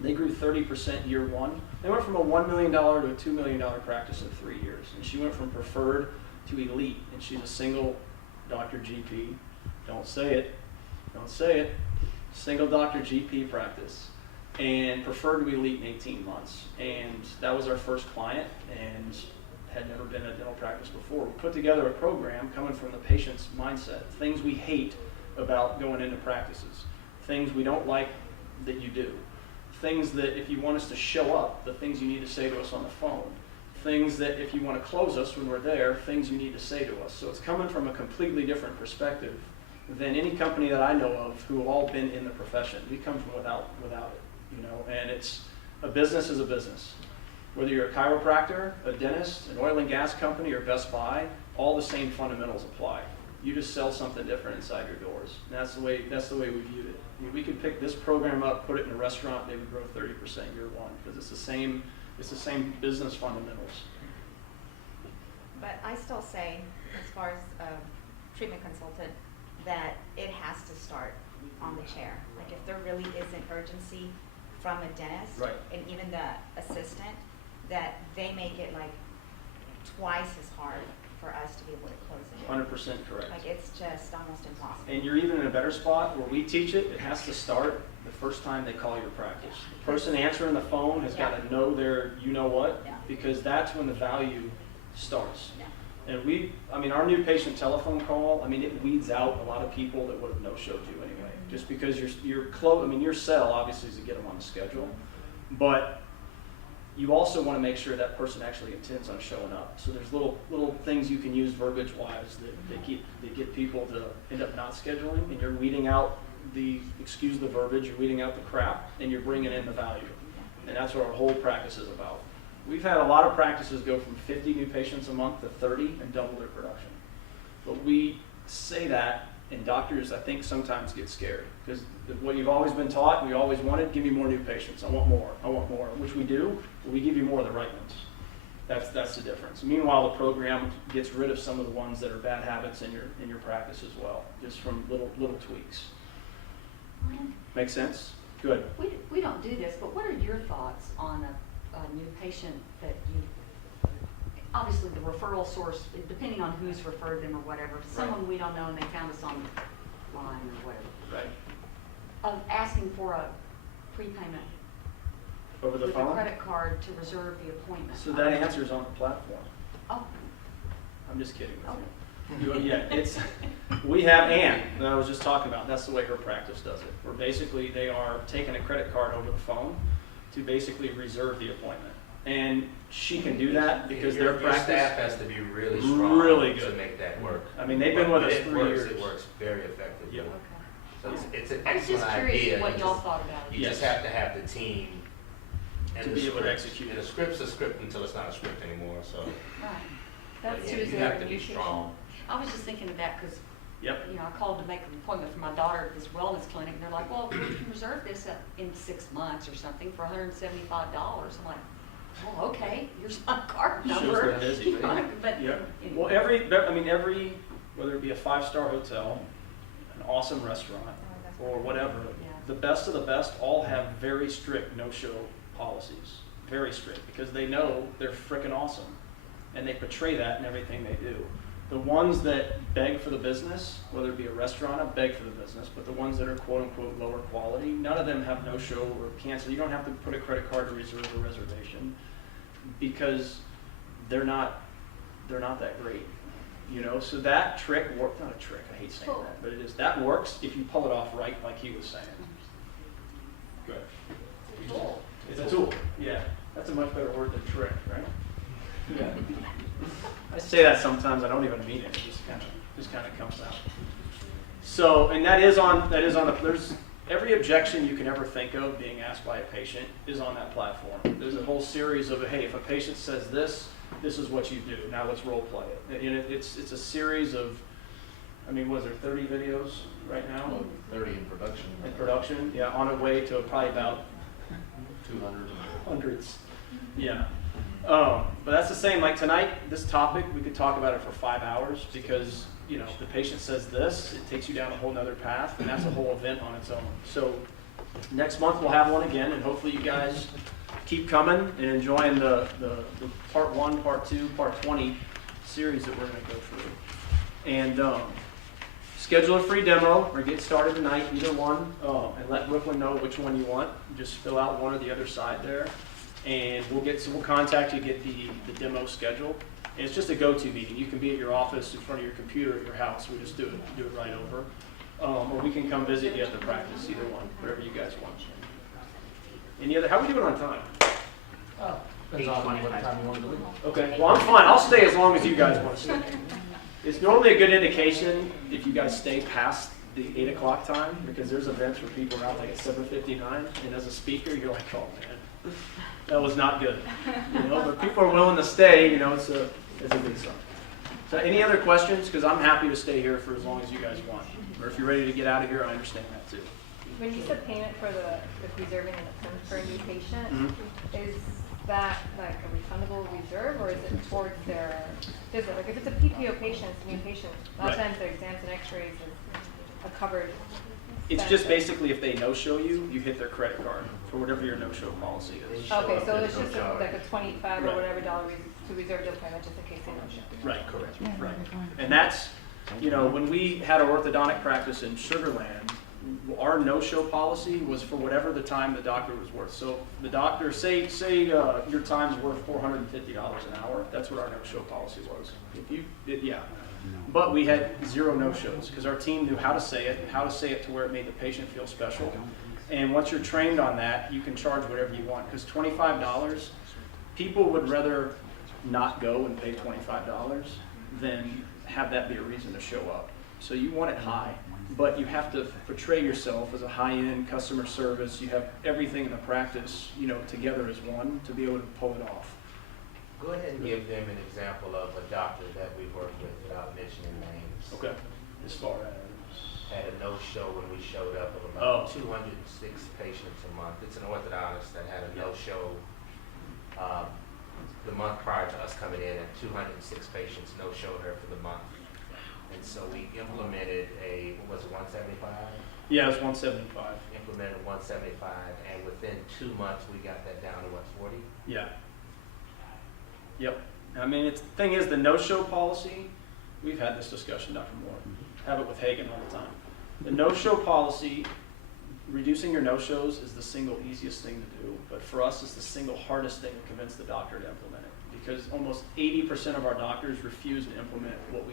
They grew 30% year one. They went from a $1 million to a $2 million practice in 3 years. And she went from preferred to elite. And she's a single doctor GP. Don't say it. Don't say it. Single doctor GP practice. And preferred to elite in 18 months. And that was our first client. And had never been in a dental practice before. We put together a program coming from the patient's mindset. Things we hate about going into practices. Things we don't like that you do. Things that if you want us to show up, the things you need to say to us on the phone. Things that if you want to close us when we're there, things you need to say to us. So it's coming from a completely different perspective than any company that I know of who have all been in the profession. We come from without it, you know, and it's a business is a business. Whether you're a chiropractor, a dentist, an oil and gas company, or Best Buy, all the same fundamentals apply. You just sell something different inside your doors. And that's the way we viewed it. I mean, we could pick this program up, put it in a restaurant, they would grow 30% year one because it's the same business fundamentals. But I still say, as far as a treatment consultant, that it has to start on the chair. Like if there really isn't urgency from a dentist, right, and even the assistant, that they make it like twice as hard for us to be able to close it. 100% correct. Like it's just almost impossible. And you're even in a better spot where we teach it. It has to start the first time they call your practice. The person answering the phone has got to know their you know what, because that's when the value starts. And our new patient telephone call, it weeds out a lot of people that would have no-showed you anyway. Just because you're close, your sell obviously is to get them on the schedule, but you also want to make sure that person actually intends on showing up. So there's little things you can use verbiage-wise that get people to end up not scheduling, and you're weeding out excuse the verbiage, you're weeding out the crap, and you're bringing in the value. And that's what our whole practice is about. We've had a lot of practices go from 50 new patients a month to 30 and double their production. But we say that, and doctors, I think, sometimes get scared. Because what you've always been taught, we always wanted, give me more new patients. I want more, which we do, but we give you more of the right ones. That's the difference. Meanwhile, the program gets rid of some of the ones that are bad habits in your practice as well, just from little tweaks. Make sense? Good. We don't do this, but what are your thoughts on a new patient that you, obviously the referral source, depending on who's referred them or whatever, someone we don't know and they found us online or whatever. Right. Of asking for a prepayment Over the with phone? a credit card to reserve the appointment. So that answer's on the platform. Oh, I'm just kidding with okay. We have Ann that I was just talking about. That's the way her practice does it. Where basically they are taking a credit card over the phone to basically reserve the appointment. And she can do that because their practice. Your staff has to be really strong really good to make that work. They've been with us 3 years. It works very effectively. Yep. So it's an I was excellent just curious idea. what y'all thought about it. You just have to have the team and To the be able to script. execute And it. the script's a script until it's not a script anymore, so. Right. That's yeah, Tuesday you have to be orientation. strong. I was just thinking of that because, Yep. I called to make an appointment for my daughter at this wellness clinic, and they're like, well, we can reserve this in 6 months or something for $175. I'm like, well, okay, here's my card Shows number. they're busy, You know, right? but Yep. anyway. Well, every, whether it be a 5-star hotel, an awesome restaurant, or whatever, the best of the best all have very strict no-show policies. Very strict, because they know they're frickin' awesome. And they portray that in everything they do. The ones that beg for the business, whether it be a restaurant, beg for the business, but the ones that are quote-unquote lower quality, none of them have no-show or cancel. You don't have to put a credit card to reserve a reservation because they're not that great. So that trick works, not a trick, I hate saying that, but it is. That works if you pull it off right, like he was saying. Good. It's a tool. Yeah, that's a much better word than trick, right? Yeah. I say that sometimes. I don't even mean it. It just kind of comes out. So, and that is on there's every objection you can ever think of being asked by a patient is on that platform. There's a whole series of, hey, if a patient says this is what you do. Now let's role play it. It's a series of I mean, was there 30 videos right now? Well, 30 in production. In production, yeah, on our way to probably about 200. hundreds. Yeah. But that's the same, like tonight, this topic, we could talk about it for 5 hours because, you know, if the patient says this, it takes you down a whole nother path, and that's a whole event on its own. So next month we'll have one again, and hopefully you guys keep coming and enjoying the part 1, part 2, part 20 series that we're going to go through. And schedule a free demo or get started tonight, either one, and let Brooklyn know which one you want. Just fill out one or the other side there, and we'll contact you, get the demo scheduled. And it's just a go-to meeting. You can be at your office in front of your computer at your house. We just do it right over, or we can come visit you at the practice. Either one, whatever you guys want. Any other? How are we doing on time? Oh, depends on what time you want to leave. Okay. Well, I'm fine. I'll stay as long as you guys want to stay. It's normally a good indication if you guys stay past the 8 o'clock time, because there's events where people are out like at 7:59, and as a speaker, you're like, oh man, that was not good. You know, but people are willing to stay. You know, it's a good sign. So, any other questions? Because I'm happy to stay here for as long as you guys want. Or if you're ready to get out of here, I understand that too. When you said payment for the reserving and the terms for a new patient, Mm-hmm. is that like a refundable reserve, or is it towards their visit? Like if it's a PPO patient, it's a new patient, a lot of Right. times their exams and x-rays is a covered It's just benefit. basically if they no-show you, you hit their credit card for whatever your no-show policy is. Okay, so it's just like a 25 Right. or whatever dollar to reserve the appointment just in case they no show. Right, correct, right. And that's, you know, when we had our orthodontic practice in Sugar Land, our no-show policy was for whatever the time the doctor was worth. So the doctor, say your time's worth $450 an hour, that's what our no-show policy was. Yeah. But we had 0 no-shows because our team knew how to say it to where it made the patient feel special. And once you're trained on that, you can charge whatever you want. Because $25, people would rather not go and pay $25 than have that be a reason to show up. So you want it high, but you have to portray yourself as a high-end customer service. You have everything in the practice, you know, together as one to be able to pull it off. Go ahead and give them an example of a doctor that we worked with without mentioning names. Okay. As far as Had a no-show when we showed up of Oh. about 206 patients a month. It's an orthodontist that had a no-show the month prior to us coming in, and 206 patients no-showed her for the month. And so we implemented what was it, 175? yeah, it's 175. Implemented 175, and within 2 months, we got that down to what, 40? Yeah. Yep. I mean, the thing is, the no-show policy, we've had this discussion, Dr. Moore, have it with Hagen all the time. The no-show policy, reducing your no-shows is the single easiest thing to do, but for us, it's the single hardest thing to convince the doctor to implement it, because almost 80% of our doctors refuse to implement what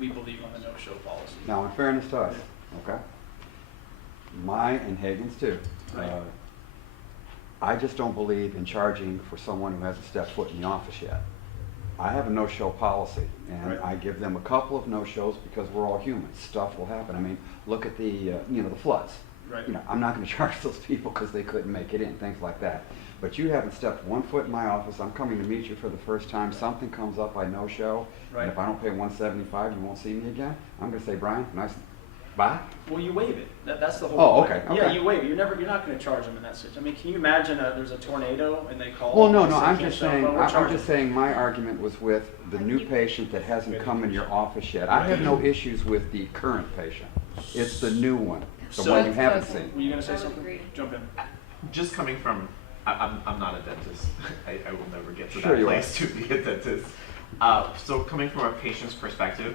we believe on the no-show policy. Now, in fairness to us, okay? Mine and Hagen's too. Right. I just don't believe in charging for someone who hasn't stepped foot in the office yet. I have a no-show policy, and Right. I give them a couple of no-shows because we're all humans. Stuff will happen. I mean, look at the the floods. Right. You know, I'm not going to charge those people because they couldn't make it in, things like that. But you haven't stepped 1 foot in my office. I'm coming to meet you for the first time. Something comes up, I no-show, Right. and if I don't pay $175, you won't see me again. I'm going to say, Brian, nice, bye. Well, you waive it. That's the whole Oh, point. okay, Yeah, okay. you waive it. You're not going to charge them in that situation. I mean, can you imagine there's a tornado and they call? Well, no, and no, say, I'm "Can't just show up." saying, Well, we're I'm charging. just saying my argument was with the new patient that hasn't come in your office yet. I have no issues with the current patient. It's the new one, the So- one you haven't seen. Were you going to say I would something? agree. Jump in. Just coming from, I'm not a dentist. I will never get to Sure that you are. place to be a dentist. So coming from a patient's perspective,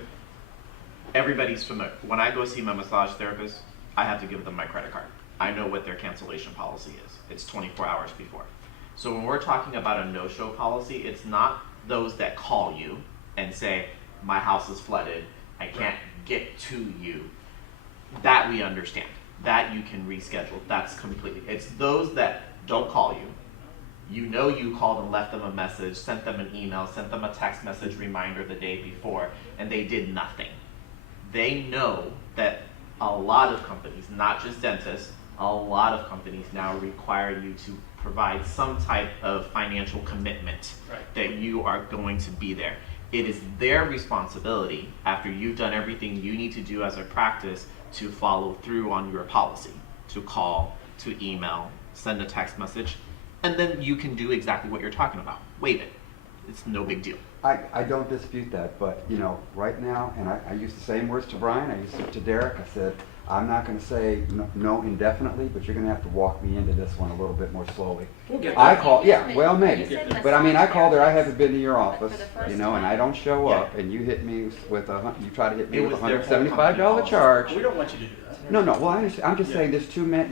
everybody's familiar. When I go see my massage therapist, I have to give them my credit card. I know what their cancellation policy is. It's 24 hours before. So when we're talking about a no-show policy, it's not those that call you and say, my house is flooded, I can't get to you. That we understand. That you can reschedule. That's completely. It's those that don't call you. You know you called and left them a message, sent them an email, sent them a text message reminder the day before, and they did nothing. They know that a lot of companies, not just dentists, a lot of companies now require you to provide some type of financial commitment Right. that you are going to be there. It is their responsibility, after you've done everything you need to do as a practice, to follow through on your policy, to call, to email, send a text message, and then you can do exactly what you're talking about. Waive it. It's no big deal. I don't dispute that, but you know, right now, and I used the same words to Brian, I used it to Derek, I said, I'm not gonna say no indefinitely, but you're gonna have to walk me into this one a little bit more slowly. We'll get I there. call, yeah, well, maybe, there. but I mean, I called her, I haven't been to your But for office, the first you know, and I don't show Yeah. up, and you hit me with you try to hit me It with a was their whole $175 company charge. We don't want you to do that. No, well, I understand, I'm just Yeah. saying, there's too many,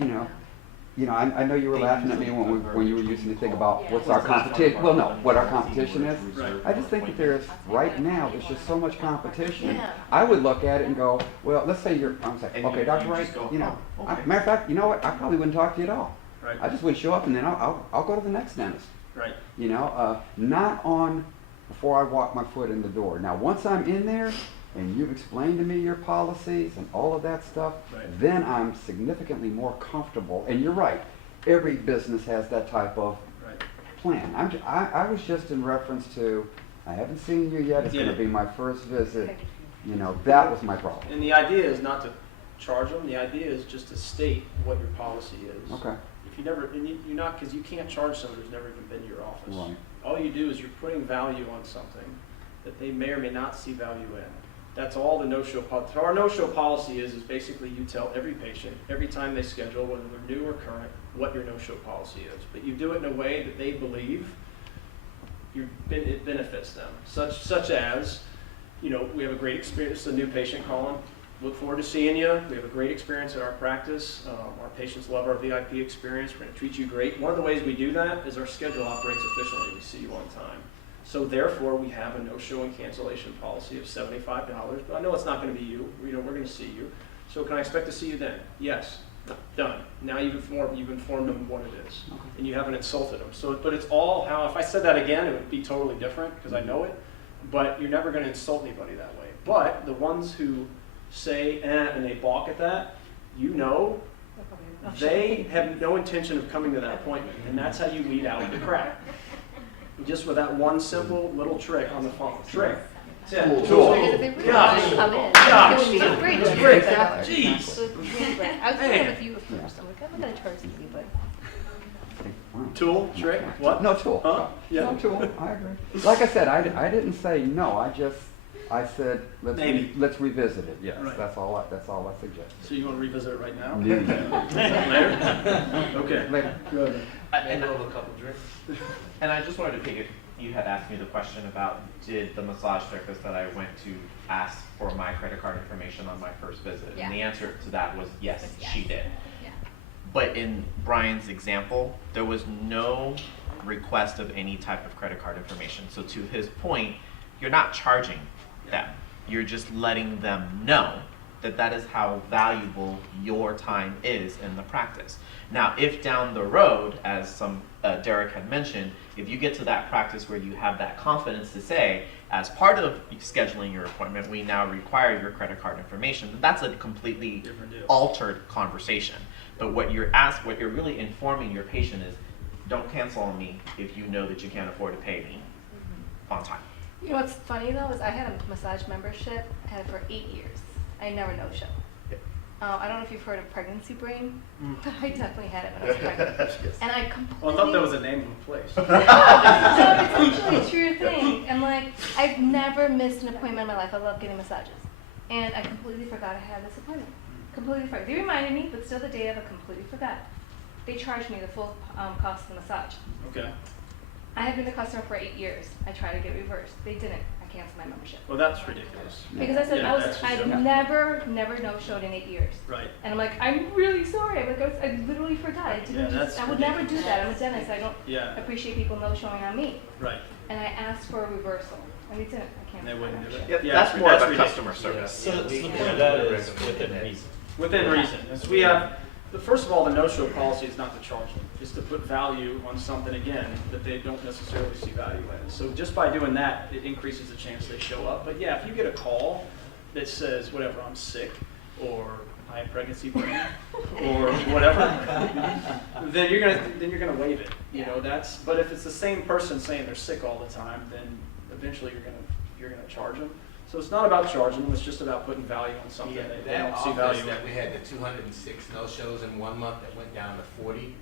you know, I know you were laughing at me when you were using the thing about what's our competition, well, no, what our competition is. Right. I just think that right now, there's just so much competition. Yeah. I would look at it and go, well, let's say I'm saying, And okay, you Dr. just Wright, go, you know, oh, okay. matter of fact, you know what, I probably wouldn't talk to you at all. Right. I just wouldn't show up and then I'll go to the next dentist. Right. You know, not on before I walk my foot in the door. Now, once I'm in there and you've explained to me your policies and all of that stuff, Right. then I'm significantly more comfortable. And you're right, every business has that type of Right. plan. I was just in reference to, I haven't seen you yet, it's Yeah. gonna be my first visit. You know, that was my problem. And the idea is not to charge them. The idea is just to state what your policy is. Okay, If you never, and you're not, because you can't charge someone who's never even been to your office. right. All you do is you're putting value on something that they may or may not see value in. That's all the no-show policy. So our no-show policy is basically you tell every patient, every time they schedule, whether they're new or current, what your no-show policy is. But you do it in a way that they believe it benefits them. Such as, you know, we have a great experience, a new patient calling. Look forward to seeing you. We have a great experience at our practice. Our patients love our VIP experience. We're going to treat you great. One of the ways we do that is our schedule operates efficiently. We see you on time. So therefore, we have a no-show and cancellation policy of $75. But I know it's not going to be you. You know, we're going to see you. So can I expect to see you then? Yes. Done. Now you've informed them what it is, and you haven't insulted them. So, but it's all how. If I said that again, it would be totally different because I know it. But you're never going to insult anybody that way. But the ones who say and they balk at that, you know, they have no intention of coming to that appointment, and that's how you weed out the crap. Just with that one simple little trick on the phone. Trick. Because if they really want to come in, it would be free. It's free. Jeez. Jeez. I was thinking of you at first. I'm like, I'm not gonna charge you, but. Tool, trick, what? No, tool. Huh? Yeah. No, tool, I agree. Like I said, I didn't say no, I said, Maybe. let's revisit it, yes, Right. that's all I suggested. So you want to revisit it right now? Yeah. Later? Okay. Later. Good. Maybe over a couple drinks. And I just wanted to pick it. You had asked me the question about did the massage therapist that I went to ask for my credit card information on my first visit? Yeah. And the answer to that was yes, Yes. she did. Yeah. But in Brian's example, there was no request of any type of credit card information. So to his point, you're not charging them. You're just letting them know that that is how valuable your time is in the practice. Now, if down the road, as Derek had mentioned, if you get to that practice where you have that confidence to say, as part of scheduling your appointment, we now require your credit card information, then that's a completely Different deal. altered conversation. But what you're really informing your patient is, don't cancel on me if you know that you can't afford to pay me on time. You know what's funny though is I had a massage membership, I had it for 8 years. I never no-show. I don't know if you've heard of pregnancy brain, but I definitely had it when I was pregnant. And I completely... Well, I thought that was the name of a place. No, it's actually a true thing. And like, I've never missed an appointment in my life. I love getting massages. And I completely forgot I had this appointment. Completely forgot. They reminded me, but still the day of, I completely forgot. They charged me the full cost of the massage. Okay. I have been a customer for 8 years. I tried to get it reversed. They didn't. I canceled my membership. Well, that's ridiculous. Because I said Yeah, I've never no-showed in 8 years. Right. And I'm like, I'm really sorry. I literally forgot. I didn't Yeah, that's I would never do that. I'm a dentist. I don't Yeah. appreciate people no-showing on me. Right. And I asked for a reversal, and they didn't. I And they canceled my wouldn't do membership. it. That's more of a ridiculous. customer service. So the point of that is within reason. Within reason. As we have, first of all, the no-show policy is not to charge them. It's to put value on something, again, that they don't necessarily see value in. So just by doing that, it increases the chance they show up. But yeah, if you get a call that says, whatever, I'm sick, or I have pregnancy brain, or whatever, then you're gonna waive it. You know, but if it's the same person saying they're sick all the time, then eventually you're gonna you're going to charge them. So it's not about charging them, it's just about putting value on something Yeah, that they that don't see office value that in. we had the 206 no-shows in 1 month that went down to 40,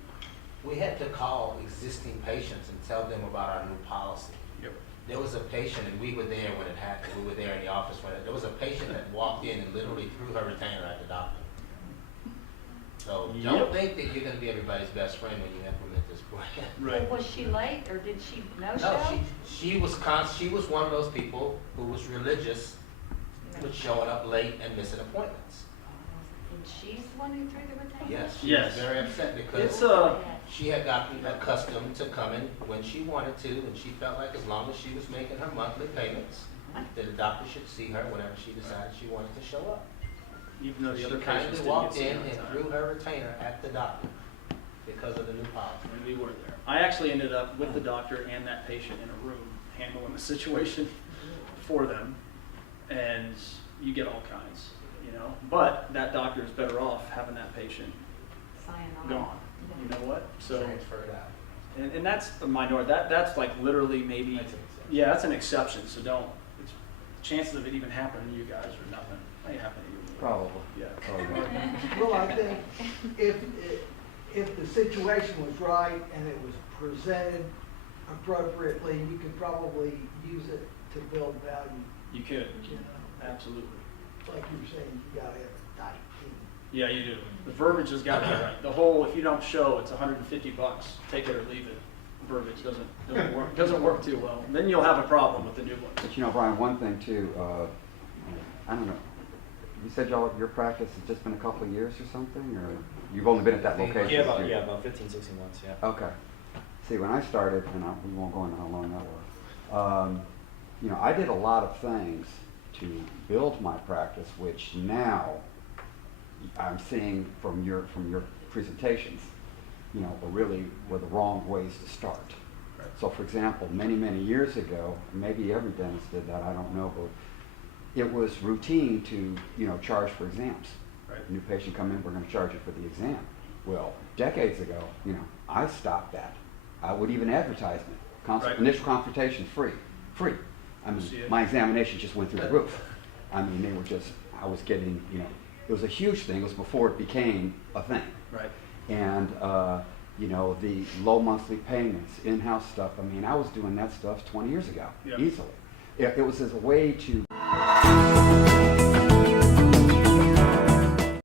we had to call existing patients and tell them about our new policy. Yep. There was a patient, and we were there when it happened, we were there in the office when there was a patient that walked in and literally threw her retainer at the doctor. So don't Yep. think that you're gonna be everybody's best friend when you implement this plan. Right. Was she late or did she no No, show? she was she was one of those people who was religious with showing up late and missing appointments. And she's the one who threw the retainer? Yes, she Yes. was very upset It's because she had gotten accustomed to coming when she wanted to, and she felt like as long as she was making her monthly payments, that the doctor should see her whenever she decided she wanted to show up. even though the She other patients kindly didn't walked get seen in on and time. threw her retainer at the doctor because of the new policy. And we were there. I actually ended up with the doctor and that patient in a room handling the situation for them, and you get all kinds, you know. But that doctor is better off having that patient Sign on. gone. You know what? So, Transferred out. and that's the minority. That's like literally maybe. That's an exception. Yeah, that's an exception. So don't. It's, chances of it even happening to you guys are nothing. May happen to you. Probably. Yeah. Well, I think if the situation was right and it was presented appropriately, you could probably use it to build value, You could. you know. Absolutely. Like you were saying, you gotta have a tight team. Yeah, you do. The verbiage has got to be right. The whole, if you don't show, it's $150. Take it or leave it. Verbiage doesn't work too well. Then you'll have a problem with the new one. But you know, Brian, one thing too, I don't know, you said your practice has just been a couple of years or something, or you've only been at that location? Yeah, about 15, 16 months, yeah. Okay. See, when I started, and we won't go into how long that was, you know, I did a lot of things to build my practice, which now I'm seeing from your presentations, you know, were the wrong ways to start. Right. So, for example, many, many years ago, maybe every dentist did that, I don't know, but it was routine to, you know, charge for exams. Right. New patient come in, we're going to charge you for the exam. Well, decades ago, you know, I stopped that. I would even advertisement. Right. Initial consultation free. I mean, See it. my examination just went through the roof. I mean, they were just, I was getting, you know, it was a huge thing. It was before it became a thing. Right. And, you know, the low monthly payments, in-house stuff, I mean, I was doing that stuff 20 years ago, Yep. easily. It was as a way to